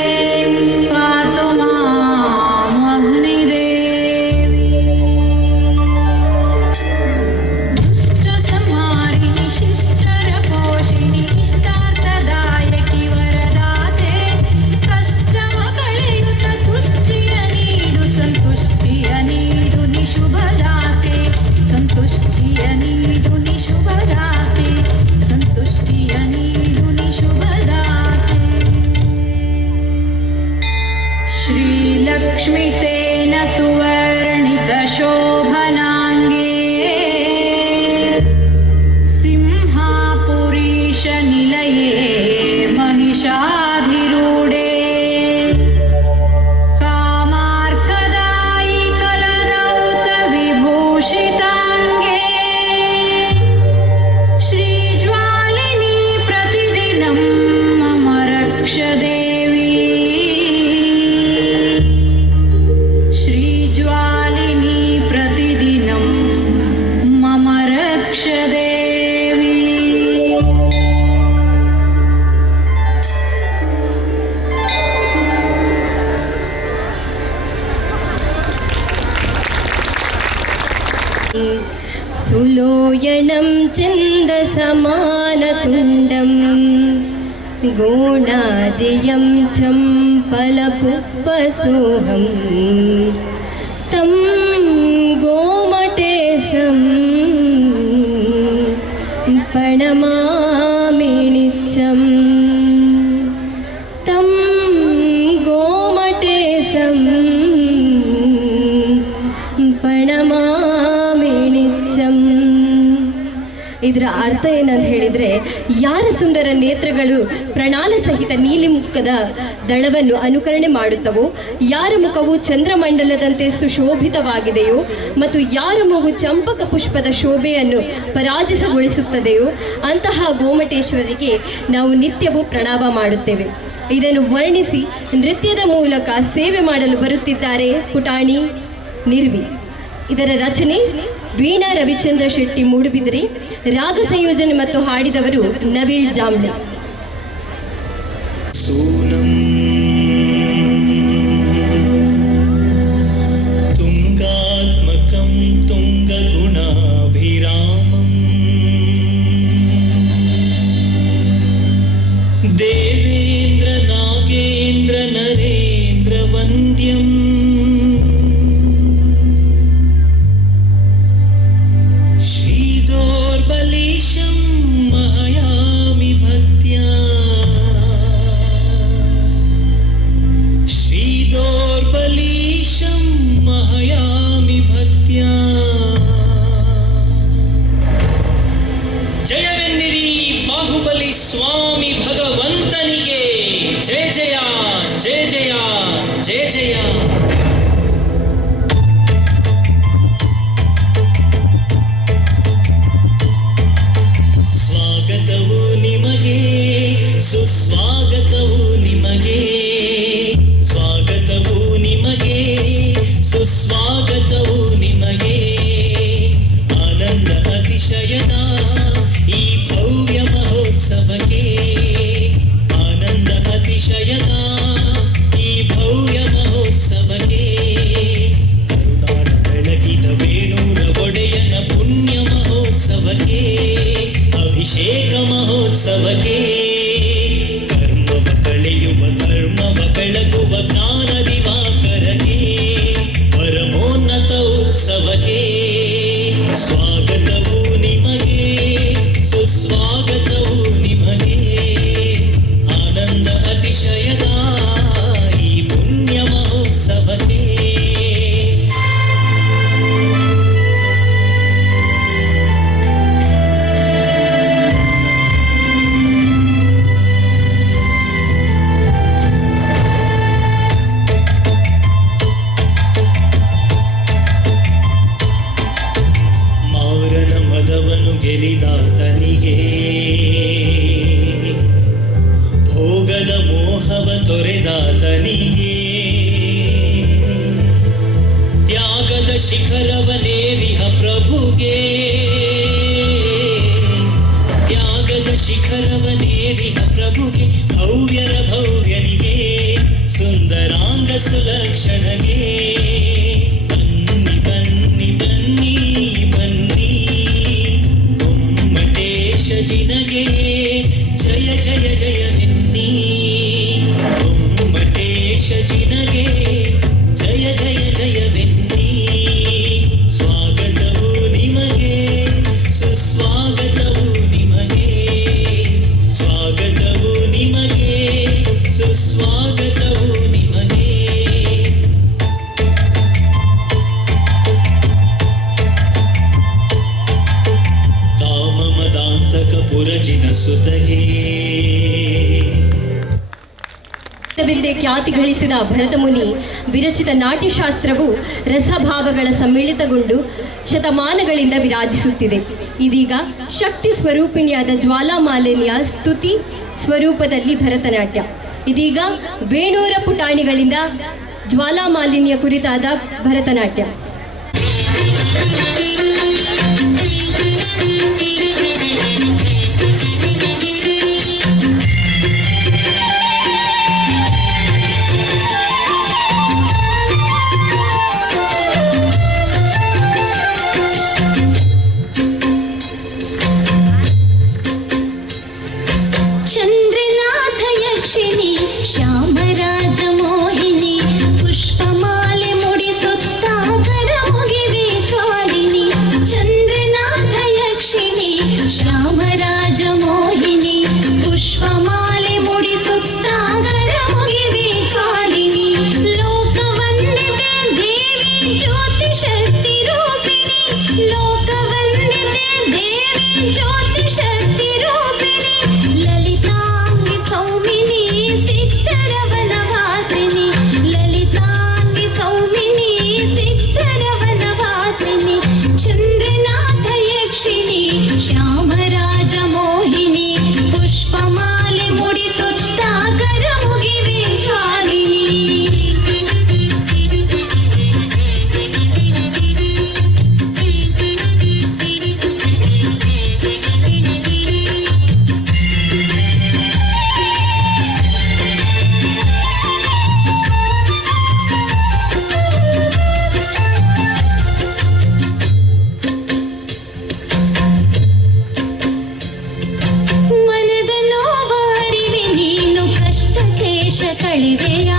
पातु मां अग्निदेवी दुष्टसंहारिणि शिष्टरपोषिणि इष्टार्थदायकि वरदाते कष्टವ ಕಳೆಯುತ್ತ ತುಷ್ಟಿಯ ನೀಡು ಸಂತುಷ್ಟಿಯ ನೀಡು ನಿಶುಭದಾತೆ ಸಂತುಷ್ಟಿಯ ನೀಡು ನಿಶುಭದಾತೆ ಸಂತುಷ್ಟಿಯ ನೀಡು ನಿಶುಭದಾತೆ ಶ್ರೀಲಕ್ಷ್ಮೀಸೇನ ಸುವರ್ಣಿತ ಶೋಭನಾಂಗೇ ಸಿಂಹಾಪುರೀಶ ನಿಲಯೇ महिषाधिरूढे कामार्थदायि कलदौत विभूषिताङ्गे श्रीज्वालिनी प्रतिदिनं मम रक्ष देवी श्रीज्वालिनी प्रतिदिनं मम रक्ष देवी सुलोयनं चन्दसमानतुण्डं गोणाजियं चम्पलपुष्पसोऽहं तं गोमटेशं प्रणमामि नित्यं तं गोमटेशं ಪ್ರಣಮಾಮಿ ನಿತ್ಯಂ. ಇದರ ಅರ್ಥ ಏನಂತ ಹೇಳಿದರೆ, ಯಾರ ಸುಂದರ ನೇತ್ರಗಳು ಪ್ರಣಾಳ ಸಹಿತ ನೀಲಿ ಮುಖದ ದಳವನ್ನು ಅನುಕರಣೆ ಮಾಡುತ್ತವೋ, ಯಾರ ಮುಖವು ಚಂದ್ರಮಂಡಲದಂತೆ ಸುಶೋಭಿತವಾಗಿದೆಯೋ ಮತ್ತು ಯಾರ ಮೂಗು ಚಂಪಕ ಪುಷ್ಪದ ಶೋಭೆಯನ್ನು ಪರಾಜಿಸಗೊಳಿಸುತ್ತದೆಯೋ ಅಂತಹ ಗೋಮಟೇಶ್ವರಿಗೆ ನಾವು ನಿತ್ಯವೂ ಪ್ರಣಾಮ ಮಾಡುತ್ತೇವೆ. ಇದನ್ನು ವರ್ಣಿಸಿ ನೃತ್ಯದ ಮೂಲಕ ಸೇವೆ ಮಾಡಲು ಬರುತ್ತಿದ್ದಾರೆ ಪುಟಾಣಿ ನಿರ್ವಿ. ಇದರ ರಚನೆ ವೀಣಾ ರವಿಚಂದ್ರ ಶೆಟ್ಟಿ ಮೂಡುಬಿದಿರೆ, ರಾಗ ಸಂಯೋಜನೆ ಮತ್ತು ಹಾಡಿದವರು ನವೀಲ್ ಜಾಮ್ಲಿ. ತುಂಗಾತ್ಮಕಂ ತುಂಗಗುಣಾಭಿರಾಮಂ ದೇವೇಂದ್ರ ನಾಗೇಂದ್ರ ನರೇಂದ್ರ ವಂದ್ಯಂ ಶ್ರೀದೋರ್ಬಲೀಶಂ ಮಹಯಾಮಿ ಭಕ್ತ್ಯಾ ಶ್ರೀದೋರ್ಬಲೀಶಂ ಮಹಯಾಮಿ ಭಕ್ತ್ಯಾ ಜಯವೆನ್ನಿರಿ ಬಾಹುಬಲಿ ಸ್ವಾಮಿ ಭಗವಂತನಿಗೆ ಜಯ ಜಯ ಜಯ ಜಯ ಜಯ ಜಯ. ಸ್ವಾಗತವು ನಿಮಗೆ, ಸುಸ್ವಾಗತವು ನಿಮಗೆ, ಸ್ವಾಗತವು ನಿಮಗೆ. ದಾತನಿಗೆ ತ್ಯಾಗದ ಶಿಖರವನೇರಿಹ ಪ್ರಭುಗೆ ತ್ಯಾಗದ ಶಿಖರವನೇರಿಹ ಪ್ರಭುಗೆ ಭವ್ಯರ ಭವ್ಯನಿಗೆ ಸುಂದರಾಂಗ ಸುಲಕ್ಷಣಗೆ ಬನ್ನಿ ಬನ್ನಿ ಬನ್ನಿ ಬನ್ನಿ ಗೊಮ್ಮಟೇಶ ಜಿನಗೆ ಜಯ ಜಯ ಜಯವೆನ್ನಿ ಗೊಮ್ಮಟೇಶ ಜಿನಗೆ ಜಯ ಜಯ ಜಯವೆನ್ನಿ ಸ್ವಾಗತವು ನಿಮಗೆ ಸುಸ್ವಾಗತವು ನಿಮಗೆ ಸ್ವಾಗತವು ನಿಮಗೆ ಸುಸ್ವಾಗತವು ನಿಮಗೆ ಕಾಮಮದಾಂತಕ ಪುರಜಿನ ಸುತಗೆ ವಿದ್ಯೆ ಖ್ಯಾತಿ ಗಳಿಸಿದ ಭರತಮುನಿ ವಿರಚಿತ ನಾಟ್ಯಶಾಸ್ತ್ರವು ರಸಭಾವಗಳ ಸಮ್ಮಿಳಿತಗೊಂಡು ಶತಮಾನಗಳಿಂದ ವಿರಾಜಿಸುತ್ತಿದೆ. ಇದೀಗ ಶಕ್ತಿ ಸ್ವರೂಪಿಣಿಯಾದ ಜ್ವಾಲಾಮಾಲಿನಿಯ ಸ್ತುತಿ ಸ್ವರೂಪದಲ್ಲಿ ಭರತನಾಟ್ಯ. ಇದೀಗ ವೇಣೂರ ಪುಟಾಣಿಗಳಿಂದ ಜ್ವಾಲಾಮಾಲಿನಿಯ ಕುರಿತಾದ ಭರತನಾಟ್ಯ. ಚಂದ್ರನಾಥ ಯಕ್ಷಿಣಿ ಶ್ಯಾಮರಾಜ ಮೋಹಿನಿ ಪುಷ್ಪಮಾಲೆ ಮುಡಿಸುತ್ತ ಕರ ಮುಗಿವೆ ಜ್ವಾಲಿನಿ ಚಂದ್ರನಾಥ ಯಕ್ಷಿಣಿ ಶ್ಯಾಮರಾಜ ಮೋಹಿನಿ ಪುಷ್ಪಮಾಲೆ ಮುಡಿಸುತ್ತ ಕರ ಮುಗಿವೆ ಜ್ವಾಲಿನಿ ಲೋಕವಂದಿತೆ ದೇವಿ ಜ್ಯೋತಿ ಶಕ್ತಿ ರೂಪಿಣಿ ಲೋಕವಂದಿತೆ ದೇವಿ ಜ್ಯೋತಿ ಶಕ್ತಿ ರೂಪಿಣಿ ಲಲಿತಾಂಗಿ ಸೌಮಿನಿ ಸಿದ್ಧರವನ ವಾಸಿನಿ ಲಲಿತಾಂಗಿ ಸೌಮಿನಿ ಸಿದ್ಧರವನ ವಾಸಿನಿ ಚಂದ್ರನಾಥ ಯಕ್ಷಿಣಿ ಶ್ಯಾಮರಾಜ ಮೋಹಿನಿ ಪುಷ್ಪಮಾಲೆ ಮುಡಿಸುತ್ತ ಕರ ಮುಗಿವೆ ಜ್ವಾಲಿನಿ ಮನದ ನೋವಾರಿವೆ ನೀನು ಕಷ್ಟ ಕ್ಲೇಶ ಕಳಿವೆಯ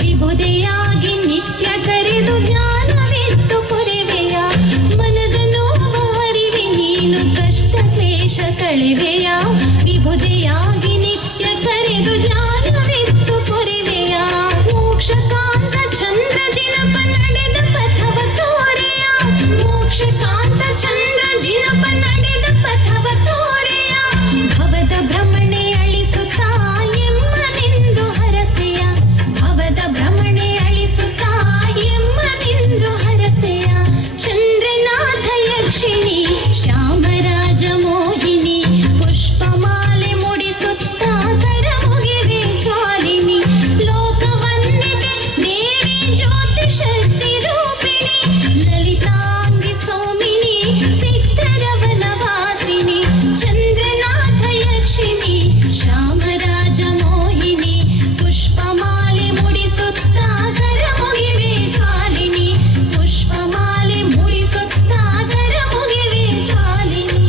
ವಿಭುದೆಯಾಗಿ ನಿತ್ಯ ಕರೆದು ಜ್ಞಾನವಿತ್ತು ಪೊರೆವೆಯ ಮನದ ನೋವಾರಿವೆ ನೀನು ಕಷ್ಟ ಕ್ಲೇಶ ಕಳಿವೆಯ ವಿಭುದೆಯಾಗಿ ನಿತ್ಯ ಕರೆದು ಜ್ಞಾನವಿತ್ತು ಪೊರೆವೆಯ ಮೋಕ್ಷಕಾಂತ ಚಂದ್ರ ಜಿನಪ ನಡೆದ ಪಥವ ತೋರೆಯ ಮೋಕ್ಷಕಾಂತ ಚಂದ್ರ ಜಿನಪ ನಡೆದ ಪಥವ ತೋರೆಯ ಭವದ ಭ್ರಮಣೆ ಅಳಿಸುತ್ತಾ ಎಮ್ಮನೆಂದು ಹರಸೆಯ ಭವದ ಭ್ರಮಣೆ ಅಳಿಸುತ್ತಾ ಎಮ್ಮನೆಂದು ಹರಸೆಯ ಚಂದ್ರನಾಥ ಯಕ್ಷಿಣಿ ಶ್ಯಾಮರಾಜ ಮೋಹಿನಿ ಪುಷ್ಪಮಾಲೆ ಮುಡಿಸುತ್ತ ಕರ ಮುಗಿವೆ ಜ್ವಾಲಿನಿ ಲೋಕವಂದಿತೆ ದೇವಿ ಜ್ಯೋತಿ ಶಕ್ತಿ ರೂಪಿಣಿ ಲಲಿತಾಂಗಿ ಸೌಮಿನಿ ಸಿದ್ಧರವನ ವಾಸಿನಿ ಚಂದ್ರನಾಥ ಯಕ್ಷಿಣಿ ಶ್ಯಾಮರಾಜ ಮೋಹಿನಿ ಪುಷ್ಪಮಾಲೆ ಮುಡಿಸುತ್ತ ಕರ ಮುಗಿವೆ ಜ್ವಾಲಿನಿ ಪುಷ್ಪಮಾಲೆ ಮುಡಿಸುತ್ತ ಕರ ಮುಗಿವೆ ಜ್ವಾಲಿನಿ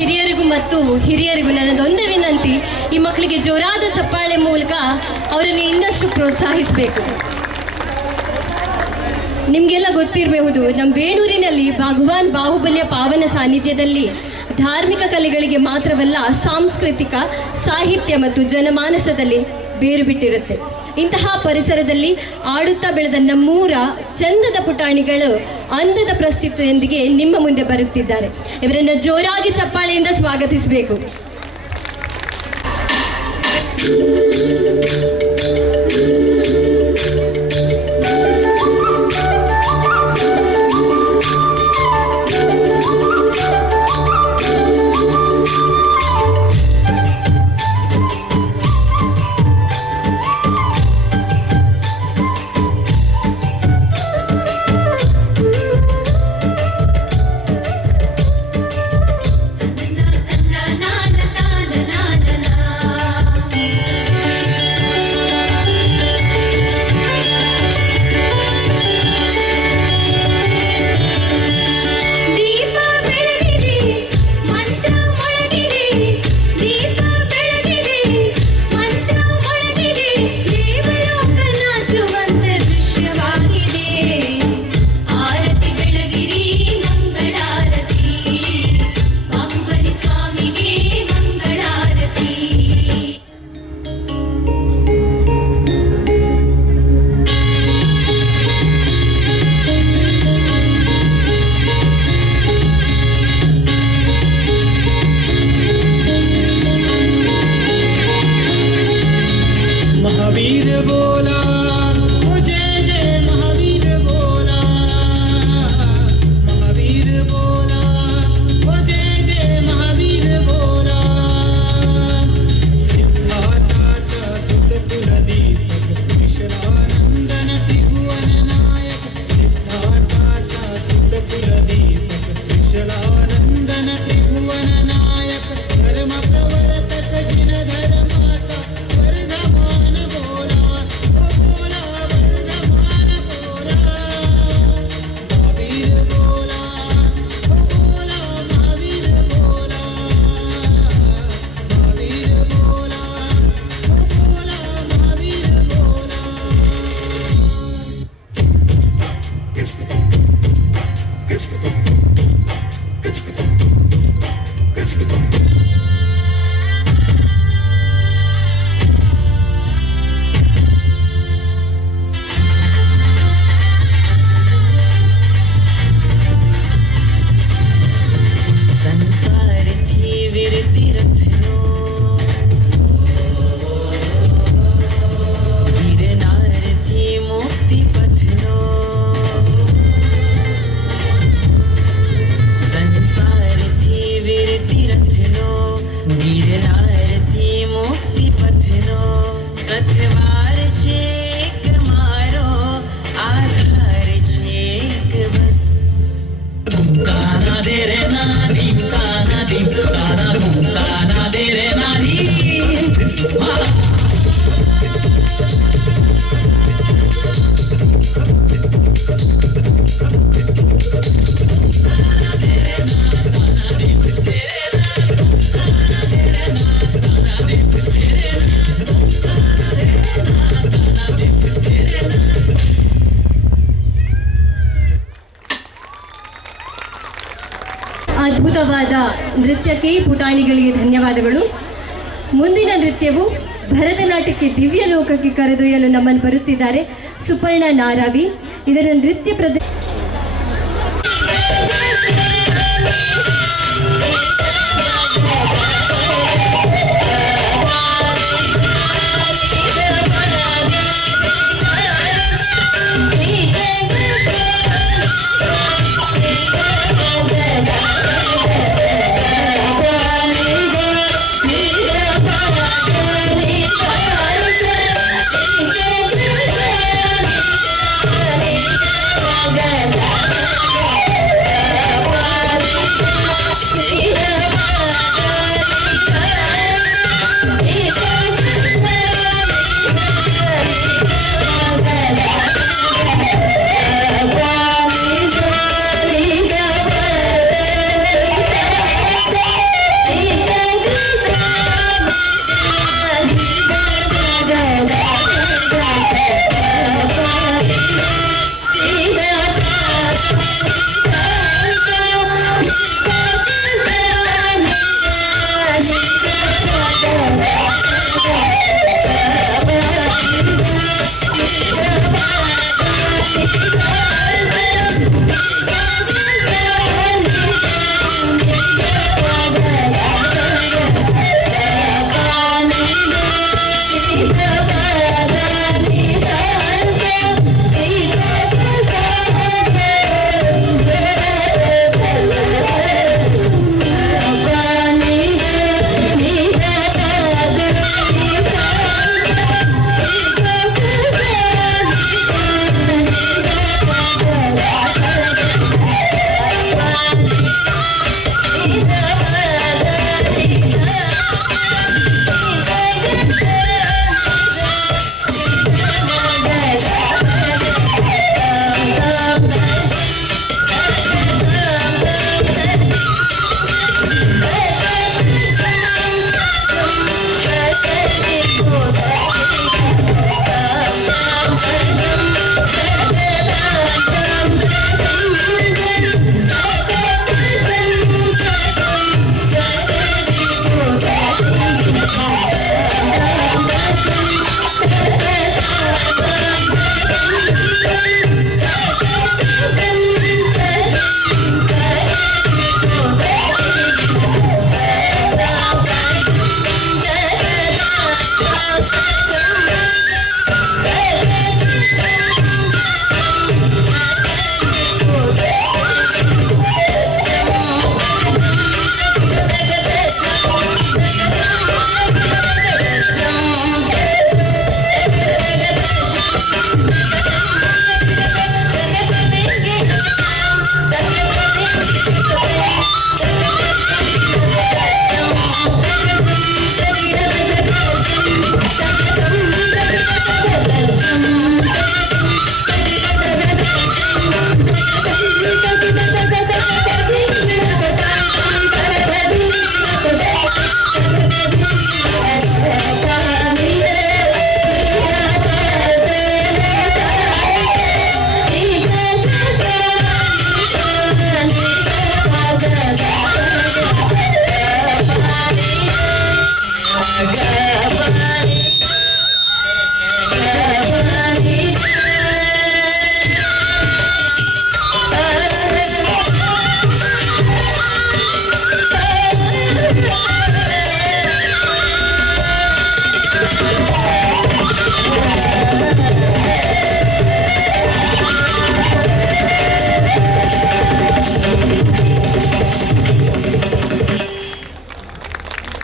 ಹಿರಿಯರಿಗೂ ಮತ್ತು ಹಿರಿಯರಿಗೂ ನನ್ನದೊಂದೇ ವಿನಂತಿ, ಈ ಮಕ್ಕಳಿಗೆ ಜೋರಾದ ಚಪ್ಪಾಳೆ ಮೂಲಕ ಅವರನ್ನು ಇನ್ನಷ್ಟು ಪ್ರೋತ್ಸಾಹಿಸಬೇಕು. ನಿಮಗೆಲ್ಲ ಗೊತ್ತಿರಬಹುದು, ನಮ್ಮ ಬೇಣೂರಿನಲ್ಲಿ ಭಗವಾನ್ ಬಾಹುಬಲಿಯ ಪಾವನ ಸಾನ್ನಿಧ್ಯದಲ್ಲಿ ಧಾರ್ಮಿಕ ಕಲೆಗಳಿಗೆ ಮಾತ್ರವಲ್ಲ, ಸಾಂಸ್ಕೃತಿಕ, ಸಾಹಿತ್ಯ ಮತ್ತು ಜನಮಾನಸದಲ್ಲಿ ಬೇರು ಬಿಟ್ಟಿರುತ್ತೆ. ಇಂತಹ ಪರಿಸರದಲ್ಲಿ ಆಡುತ್ತಾ ಬೆಳೆದ ನಮ್ಮೂರ ಚಂದದ ಪುಟಾಣಿಗಳು ಅಂದದ ಪ್ರಸ್ತುತಿಯೊಂದಿಗೆ ನಿಮ್ಮ ಮುಂದೆ ಬರುತ್ತಿದ್ದಾರೆ. ಇವರನ್ನು ಜೋರಾಗಿ ಚಪ್ಪಾಳೆಯಿಂದ ಸ್ವಾಗತಿಸಬೇಕು. ನೃತ್ಯಕ್ಕೆ ಪುಟಾಣಿಗಳಿಗೆ ಧನ್ಯವಾದಗಳು. ಮುಂದಿನ ನೃತ್ಯವು ಭರತನಾಟ್ಯಕ್ಕೆ ದಿವ್ಯ ಲೋಕಕ್ಕೆ ಕರೆದೊಯ್ಯಲು ನಮ್ಮನ್ನು ಬರುತ್ತಿದ್ದಾರೆ ಸುಪರ್ಣ ನಾರಾವಿ. ಇದರ ನೃತ್ಯ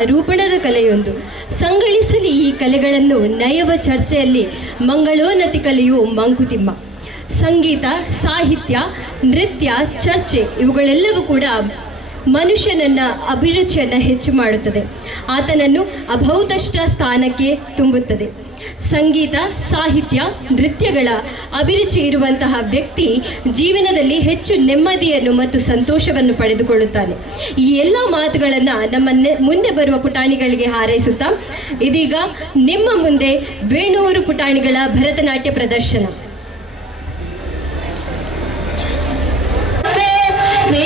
ರೂಪಣದ ಕಲೆಯೊಂದು. ಸಂಗಳಿಸಲಿ ಈ ಕಲೆಗಳನ್ನು ನಯವ ಚರ್ಚೆಯಲ್ಲಿ ಮಂಗಳೋನ್ನತಿ ಕಲೆಯು ಮಂಕುತಿಮ್ಮ. ಸಂಗೀತ, ಸಾಹಿತ್ಯ, ನೃತ್ಯ, ಚರ್ಚೆ ಇವುಗಳೆಲ್ಲವೂ ಕೂಡ ಮನುಷ್ಯನನ್ನ ಅಭಿರುಚಿಯನ್ನು ಹೆಚ್ಚು ಮಾಡುತ್ತದೆ, ಆತನನ್ನು ಅಭೌತಷ್ಟ ಸ್ಥಾನಕ್ಕೆ ತುಂಬುತ್ತದೆ. ಸಂಗೀತ, ಸಾಹಿತ್ಯ, ನೃತ್ಯಗಳ ಅಭಿರುಚಿ ಇರುವಂತಹ ವ್ಯಕ್ತಿ ಜೀವನದಲ್ಲಿ ಹೆಚ್ಚು ನೆಮ್ಮದಿಯನ್ನು ಮತ್ತು ಸಂತೋಷವನ್ನು ಪಡೆದುಕೊಳ್ಳುತ್ತಾನೆ. ಈ ಎಲ್ಲ ಮಾತುಗಳನ್ನು ನಮ್ಮ ಮುಂದೆ ಬರುವ ಪುಟಾಣಿಗಳಿಗೆ ಹಾರೈಸುತ್ತಾ ಇದೀಗ ನಿಮ್ಮ ಮುಂದೆ ವೇಣೂರು ಪುಟಾಣಿಗಳ ಭರತನಾಟ್ಯ ಪ್ರದರ್ಶನ. ನೀ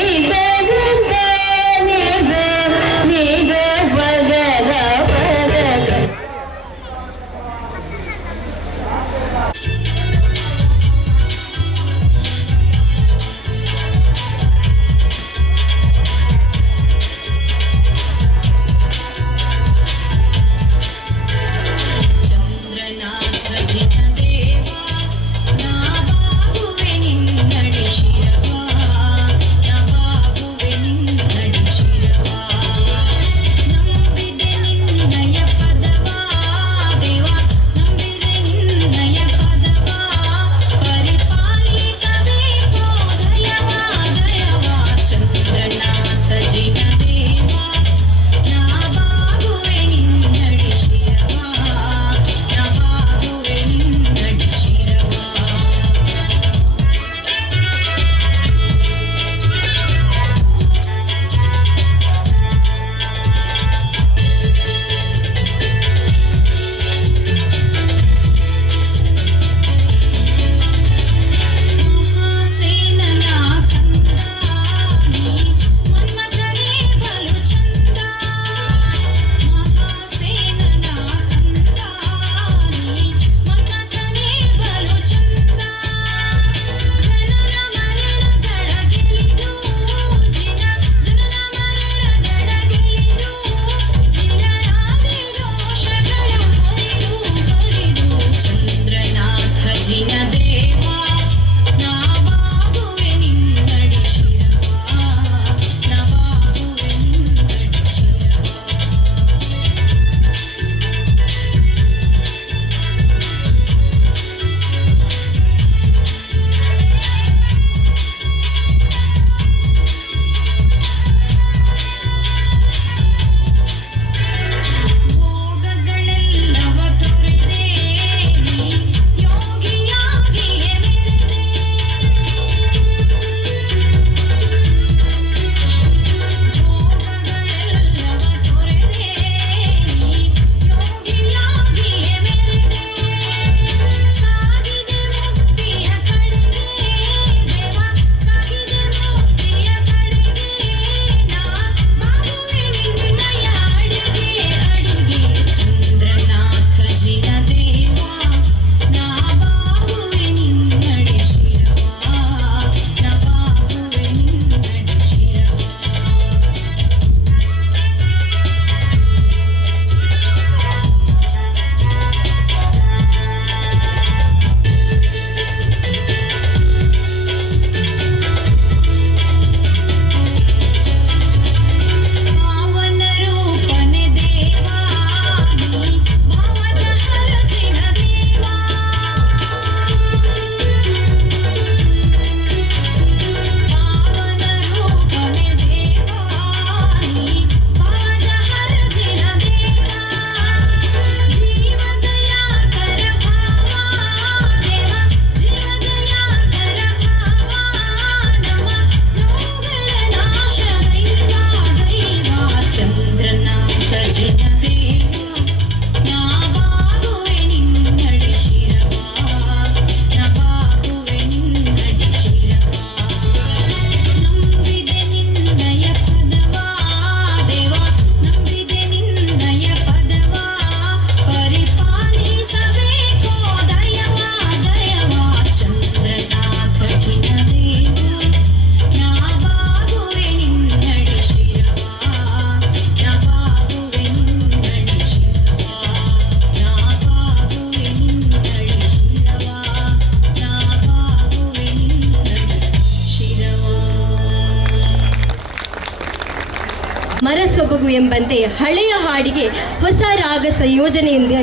ಸೊಬಗು ಎಂಬಂತೆ ಹಳೆಯ ಹಾಡಿಗೆ ಹೊಸ ರಾಗ ಸಂಯೋಜನೆಯಿಂದ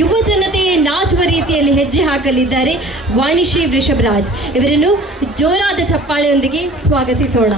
ಯುವ ಜನತೆಯೇ ನಾಚುವ ರೀತಿಯಲ್ಲಿ ಹೆಜ್ಜೆ ಹಾಕಲಿದ್ದಾರೆ ವಾಣಿಶ್ರೀ ವೃಷಭರಾಜ್. ಇವರನ್ನು ಜೋರಾದ ಚಪ್ಪಾಳೆಯೊಂದಿಗೆ ಸ್ವಾಗತಿಸೋಣ.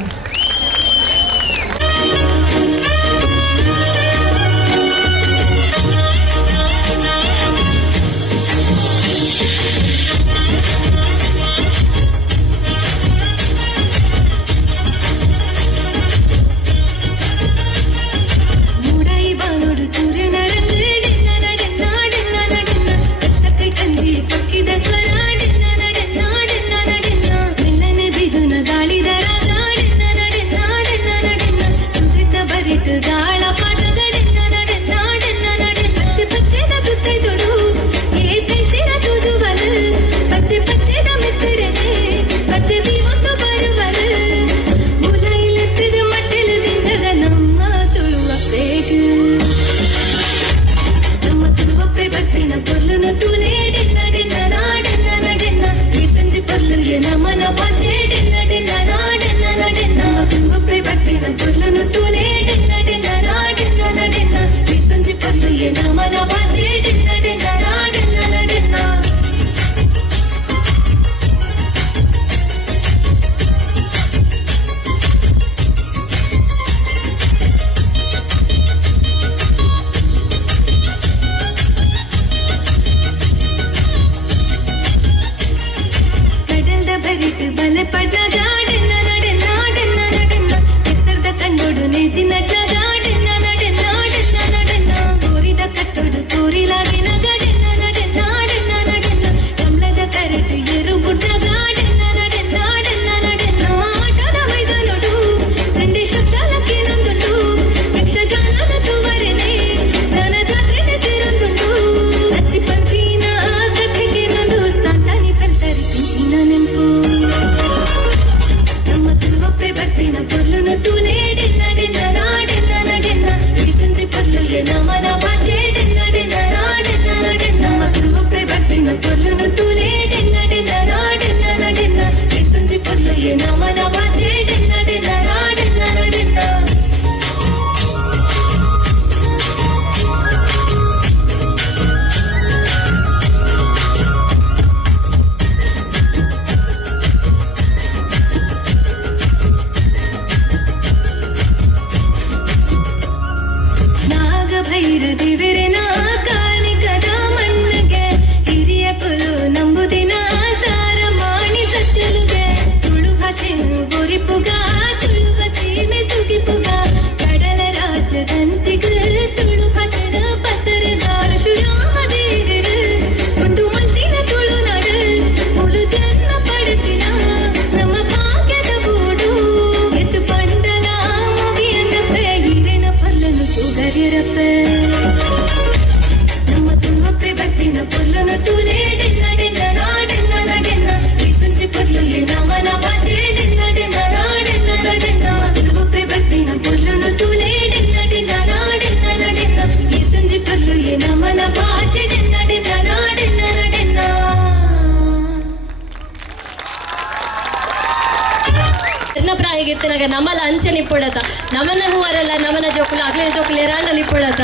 ಪ್ರಾಯಗಿತ್ತಿನಾಗ ನಮ್ಮಲ್ಲ ಅಂಚನೆ ಇಪ್ಪೊಡತ ನಮ್ಮನ್ನ ಹೂವರಲ್ಲ ನಮ್ಮನ್ನ ಜೋಕುಲು ಅಗ್ಲೆ ಜೋಕುಲು ಎರಾಂಡಲ್ಲಿ ಇಪ್ಪೊಡತ.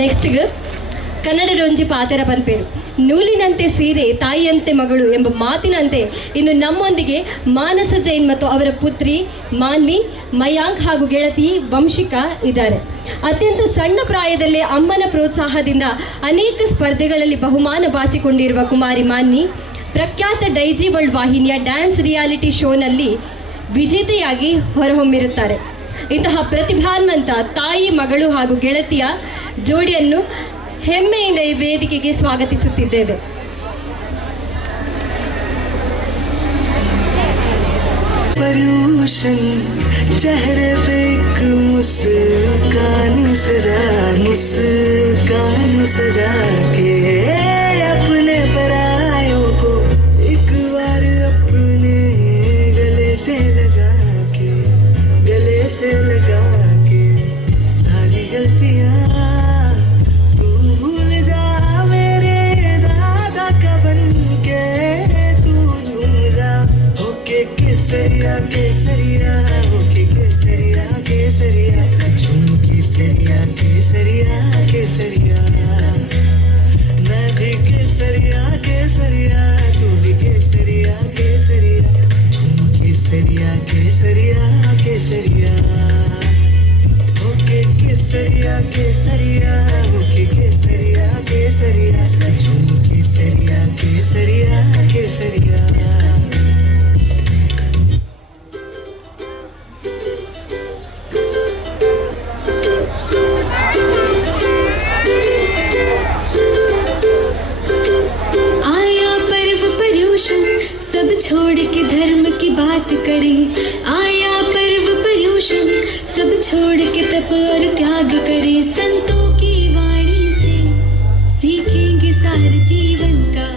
ನೆಕ್ಸ್ಟ್ ಕನ್ನಡದ ಒಂಜಿ ಪಾತೆರ ಪನ್ಪೇರು ನೂಲಿನಂತೆ ಸೀರೆ ತಾಯಿಯಂತೆ ಮಗಳು ಎಂಬ ಮಾತಿನಂತೆ ಇನ್ನು ನಮ್ಮೊಂದಿಗೆ ಮಾನಸ ಜೈನ್ ಮತ್ತು ಅವರ ಪುತ್ರಿ ಮಾನ್ವಿ, ಮಯಾಂಕ್ ಹಾಗೂ ಗೆಳತಿ ವಂಶಿಕಾ ಇದ್ದಾರೆ. ಅತ್ಯಂತ ಸಣ್ಣ ಪ್ರಾಯದಲ್ಲೇ ಅಮ್ಮನ ಪ್ರೋತ್ಸಾಹದಿಂದ ಅನೇಕ ಸ್ಪರ್ಧೆಗಳಲ್ಲಿ ಬಹುಮಾನ ಬಾಚಿಕೊಂಡಿರುವ ಕುಮಾರಿ ಮಾನ್ವಿ ಪ್ರಖ್ಯಾತ ಡೈಜಿ ವರ್ಲ್ಡ್ ವಾಹಿನಿಯ ಡ್ಯಾನ್ಸ್ ರಿಯಾಲಿಟಿ ಶೋನಲ್ಲಿ ವಿಜೇತೆಯಾಗಿ ಹೊರಹೊಮ್ಮಿರುತ್ತಾರೆ. ಇಂತಹ ಪ್ರತಿಭಾನ್ವಂತ ತಾಯಿ ಮಗಳು ಹಾಗೂ ಗೆಳತಿಯ ಜೋಡಿಯನ್ನು ಹೆಮ್ಮೆಯಿಂದ ಈ ವೇದಿಕೆಗೆ ಸ್ವಾಗತಿಸುತ್ತಿದ್ದೇವೆ. पर्यूषण चेहरे पे एक मुस्कान सजा के अपने परायों को एक बार अपने गले से लगा के सारी गलतियाँ तू भूल जा मेरे दादा का बन के तू झूम जा होके केसरिया होके केसरिया केसरिया केसरिया मैं भी केसरिया केसरिया तू भी केसरिया केसरिया झूम केसरिया केसरिया केसरिया ओके केसरिया केसरिया ओके केसरिया केसरिया झूम केसरिया केसरिया केसरिया सब छोड़ के धर्म की बात करें, आया पर्व पर्यूषण सब छोड़ के तप और त्याग करें, संतों की वाणी से सीखेंगे सार जीवन का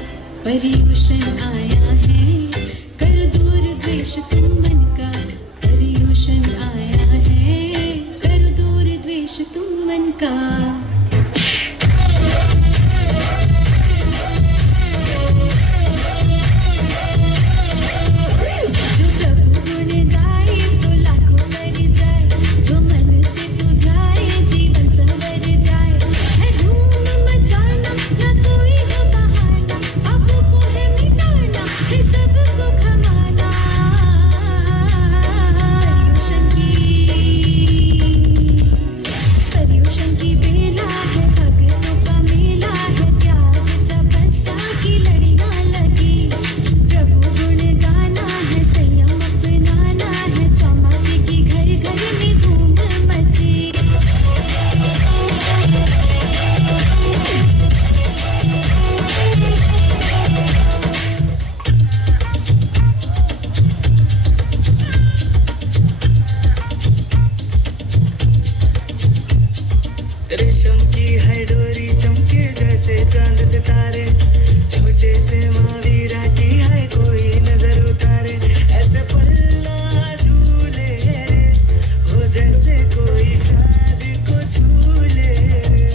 पर्यूषण आया है, कर दूर द्वेष तुम मन का पर्यूषण आया है, कर दूर द्वेष तुम मन का। रेशम की है डोरी चमके जैसे चांद सितारे, छोटे से महावीरा की है कोई नजर उतारे, ऐसे पल्ला झूले रे हो जैसे कोई चांद को झूले रे,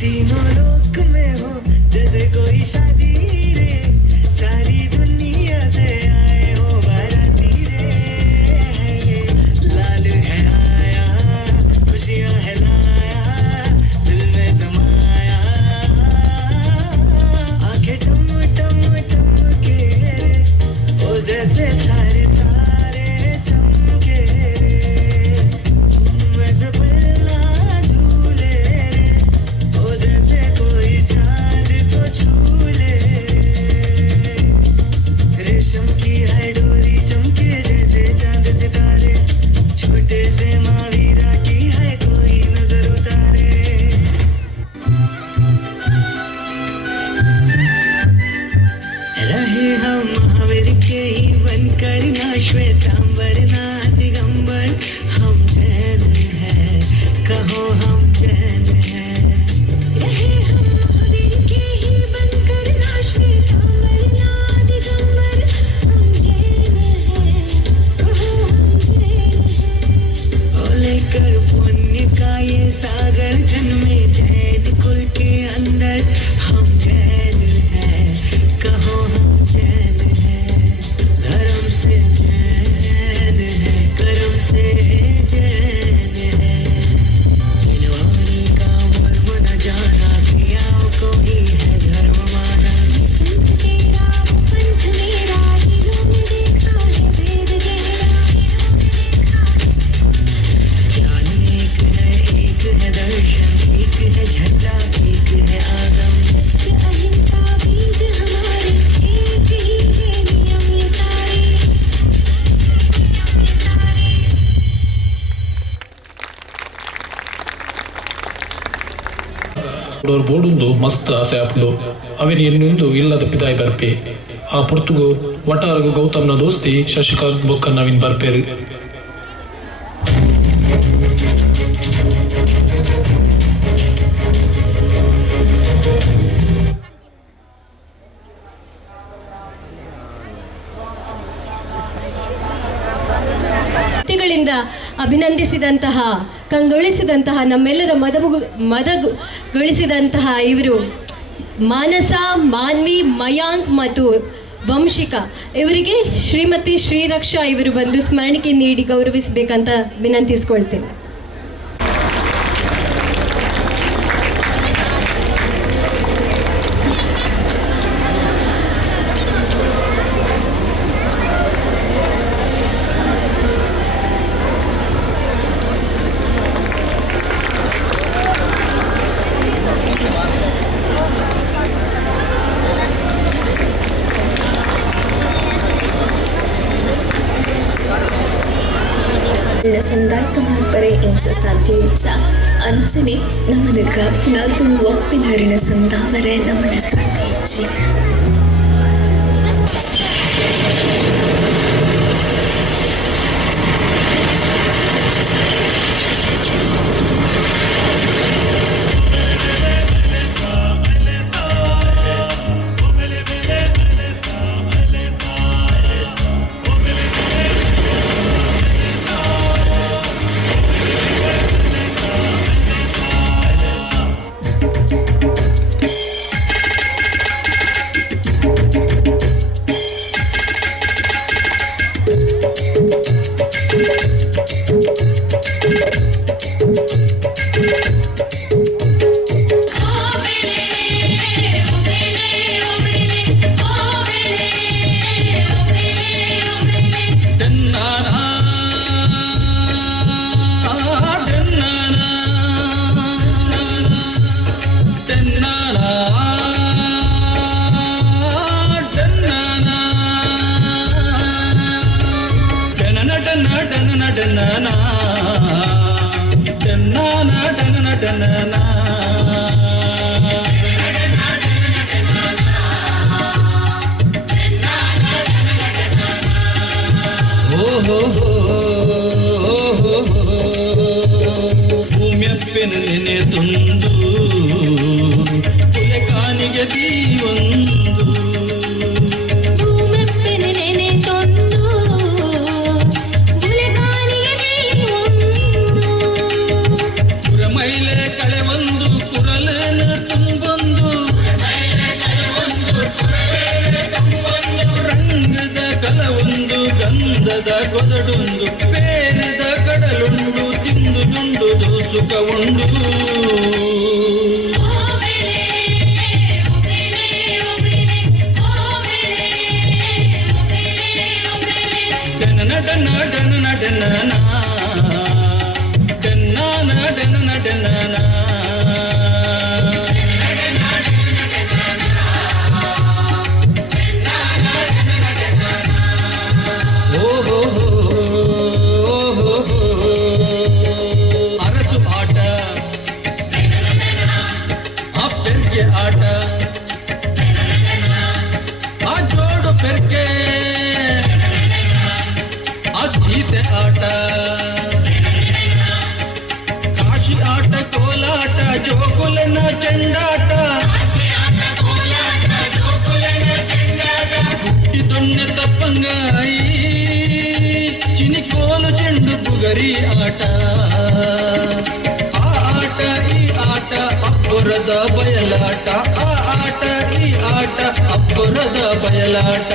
तीनों लोक में हो जैसे कोई शादी रे, सारी दुनिया से आए हो बाराती रे, लाल है आया खुशियां है लाया दिल में समाया, आंखें टम टम टम के रे ओ जैसे सारे तारे चमके रे, वैसे पल्ला झूले रे ओ जैसे कोई चांद को छूले रे, रेशम की है डोरी चमके जैसे चांद सितारे, छोटे से महावीरा की है कोई नजर उतारे। रहे हम महावीर के ही बनकर ना श्वेतांबर ना दिगंबर, हम जैन हैं कहो हम जैन हैं, रहे हम महावीर के ही बनकर ना श्वेतांबर ना दिगंबर, हम जैन हैं कहो हम जैन हैं। ओ लेकर पुण्य का ये सागर जन्मे जैन कुल के अंदर, हम जैन हैं कहो हम जैन हैं, धर्म से जैन है कर्म से जैन है, जिन्होंने का मर्म न जाना किया को ही है धर्म माना, संत तेरा वो पंथ मेरा दिलों में देखा है वेद तेरा, ज्ञान एक है दर्शन एक है झंडा एक है आगम, सत्य अहिंसा बीज हमारे एक ही है नियम ये सारे। ಬೋಡುಂದು ಮಸ್ತ್ ಆಸೆ ಆಪ್ಲು ಅವೇನು ಎನ್ನುಂದು ಇಲ್ಲದ ಪಿದಾಯಿ ಬರ್ಪೆ ಆ ಪುರ್ತುಗು ವಟಾರಗು ಗೌತಮ್ನ ದೋಸ್ತಿ ಶಶಿಕಾಂತ್ ಬೊಕ್ಕ ನವೀನ್ ಬರ್ಪೇರು. ಗಳಿಂದ ಅಭಿನಂದಿಸಿದಂತಹ ಕಂಗೊಳಿಸಿದಂತಹ ನಮ್ಮೆಲ್ಲರ ಮದಗೊಳಿಸಿದಂತಹ ಇವರು ಮಾನಸ ಮಾನ್ವಿ ಮಯಾಂಕ್ ಮತ್ತು ವಂಶಿಕಾ ಇವರಿಗೆ ಶ್ರೀಮತಿ ಶ್ರೀರಕ್ಷಾ ಇವರು ಬಂದು ಸ್ಮರಣಿಕೆ ನೀಡಿ ಗೌರವಿಸಬೇಕಂತ ವಿನಂತಿಸ್ಕೊಳ್ತೇನೆ. ಸಂದಾಯ್ತ ಮಲ್ಪರೆ ಇಂಚ ಸಾಧ್ಯ ಇಚ್ಚ ಅಂಚನೆ ನಮ್ಮನ ಗರ್ಭನ ತುಳು ಒಪ್ಪಿನರಿನ ಸಂದಾವರೆ ನಮ್ಮನ ಸಾಧ್ಯ ಇಚ್ಚಿ ಭೂಮ್ಯಪ್ಪೆನ ನೆನೆ ತುಂದು ಕುಲೆ ಕಾನಿಗೆ ದೀವೊಂದು ಭೂಮೆಪ್ಪೆನ ನೆನೆ ತೊಂದು ಗುಲೆಗಾನಿಗೆ ದೀವೊಂದು ಪುರಮೈಲೆ ಕಳೆ ಒಂದು ಕುರಲೇನ ತುಂಬೊಂದು ರಂಗದ ಕಲವೊಂದು ಗಂಧದ ಕೊದಡೊಂದು ಬೇರೆದ ಕಡಲುಂಡು ತಿಂದು ದುಂಡುದು ಸುಖವುಂಡು ಡನನ ಡನ ಡನನ ಡನನ ಡನ್ನಾನ ಡನನ ಡನನ ಅರಸು ಆಟ ಆ ಪೆರ್ಗೆ ಆಟ ಆ ಜೋಡು ಪೆರ್ಕೆ ಆ ಸೀತೆ ಆಟ ಕಾಶಿ ಆಟ ಕೋಲಾಟ ಜೋಗುಲನ ಚೆಂಡಾಟ ಹುಟ್ಟಿ ದೊಣ್ಣೆ ತಪ್ಪಂಗಾಯಿ ಚಿನಿಕೋಲು ಚೆಂಡು ಬುಗರಿ ಆಟ ಆ ಆಟ ಈ ಆಟ ಅಬ್ಬರದ ಬಯಲಾಟ ಆ ಆಟ ಈ ಆಟ ಅಬ್ಬರದ ಬಯಲಾಟ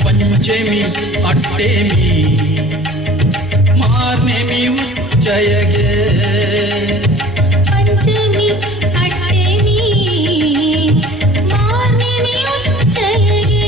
पंचमी अट्टेमी मार्नेमी उच्चयगे पंचमी अट्टेमी मार्नेमी उच्चयगे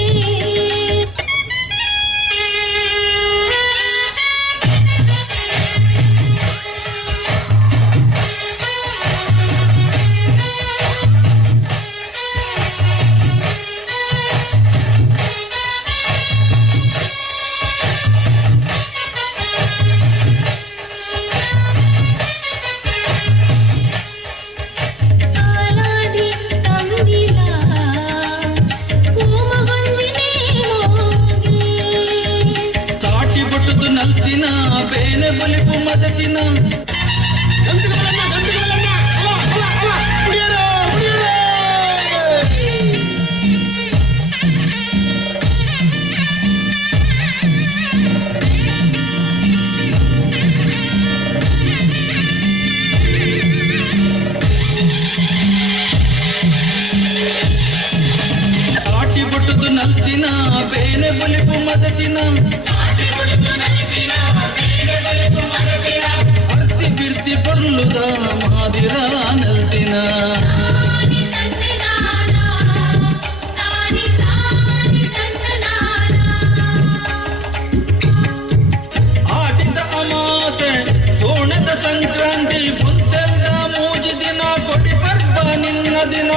ದಿನ ಅರ್ತಿ ಬಿರ್ತಿ ಪೊರ್ಲುದ ಮಾದಿರ ನಲ್ದಿನ ಆಟಿದ ಅಮಾಸೆ ಸೋಣದ ಸಂಕ್ರಾಂತಿ ಬುದ್ಧದ ಮೂಜಿ ದಿನ ಕೊಡಿ ಬರ್ಬ ನಿನ್ನ ದಿನ